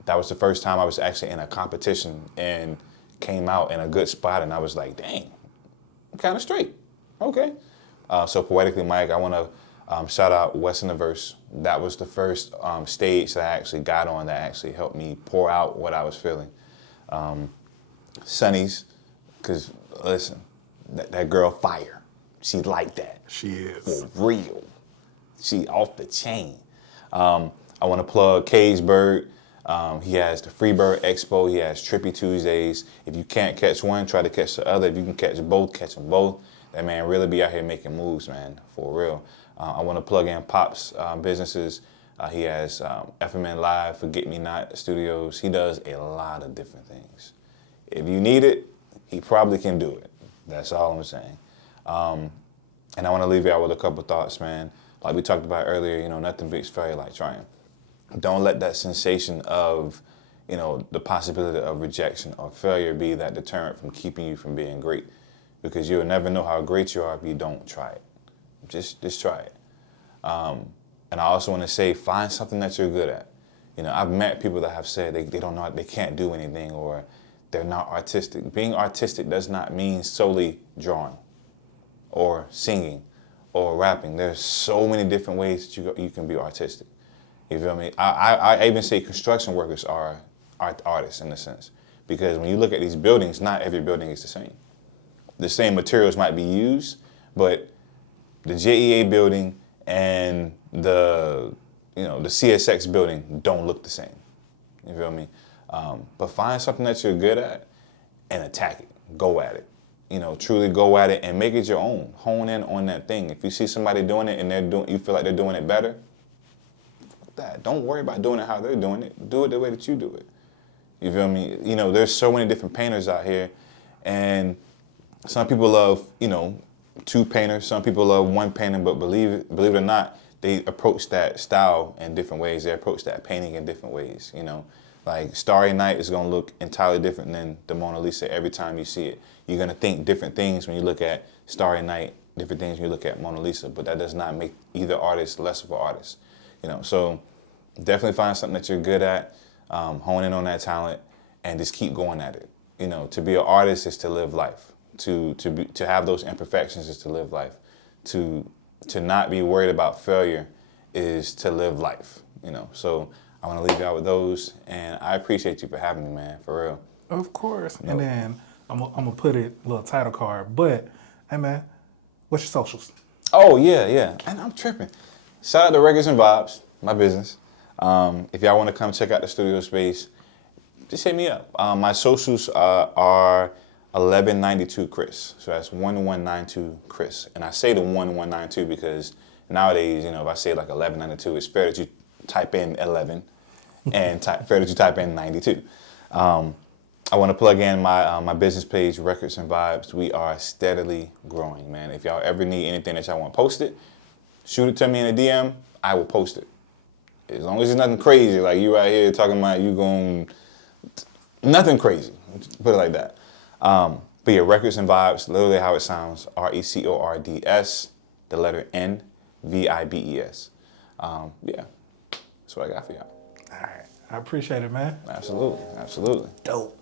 That was the first time I was actually in a competition and came out in a good spot, and I was like, dang, I'm kind of straight. Okay. So Poetically Mike, I want to shout out West in the Verse. That was the first stage that I actually got on that actually helped me pour out what I was feeling. Sonny's, because listen, that girl fire. She like that. She is. For real. She off the chain. I want to plug Cageburg. He has the Freebird Expo. He has Trippy Tuesdays. If you can't catch one, try to catch the other. If you can catch both, catch them both. That man really be out here making moves, man, for real. I want to plug in Pop's businesses. He has FMN Live, Forget Me Not Studios. He does a lot of different things. If you need it, he probably can do it. That's all I'm saying. And I want to leave you out with a couple thoughts, man. Like we talked about earlier, nothing beats failure like trying. Don't let that sensation of, the possibility of rejection or failure be that deterrent from keeping you from being great. Because you'll never know how great you are if you don't try it. Just try it. And I also want to say, find something that you're good at. I've met people that have said they don't know, they can't do anything, or they're not artistic. Being artistic does not mean solely drawing or singing or rapping. There's so many different ways that you can be artistic. You feel me? I even say construction workers are artists in a sense. Because when you look at these buildings, not every building is the same. The same materials might be used, but the JEA building and the CSX building don't look the same. You feel me? But find something that you're good at and attack it. Go at it. Truly go at it and make it your own. Hone in on that thing. If you see somebody doing it and you feel like they're doing it better, fuck that. Don't worry about doing it how they're doing it. Do it the way that you do it. You feel me? There's so many different painters out here, and some people love, 2 painters. Some people love 1 painting, but believe it or not, they approach that style in different ways. They approach that painting in different ways, Like Starry Night is going to look entirely different than the Mona Lisa every time you see it. You're going to think different things when you look at Starry Night, different things when you look at Mona Lisa, but that does not make either artist less of an artist. So definitely find something that you're good at, hone in on that talent, and just keep going at it. To be an artist is to live life. To have those imperfections is to live life. To not be worried about failure is to live life. So I want to leave you out with those, and I appreciate you for having me, man, for real. Of course. And then I'm gonna put it a little title card, but hey man, what's your socials? Oh yeah, and I'm tripping. Shout out to Records and Vibes, my business. If y'all want to come check out the studio space, just hit me up. My socials are 1192 Chris. So that's 1192 Chris. And I say the 1192 because nowadays, if I say like 1192, it's fair that you type in 11 and fair that you type in 92. I want to plug in my business page, Records and Vibes. We are steadily growing, man. If y'all ever need anything that y'all want posted, shoot it to me in a DM. I will post it. As long as it's nothing crazy, like you right here talking about you going, nothing crazy. Put it like that. But yeah, Records and Vibes, literally how it sounds, RECORDS, the letter N, VIBES. Yeah, that's what I got for y'all. All right. I appreciate it, man. Absolutely, absolutely. Dope.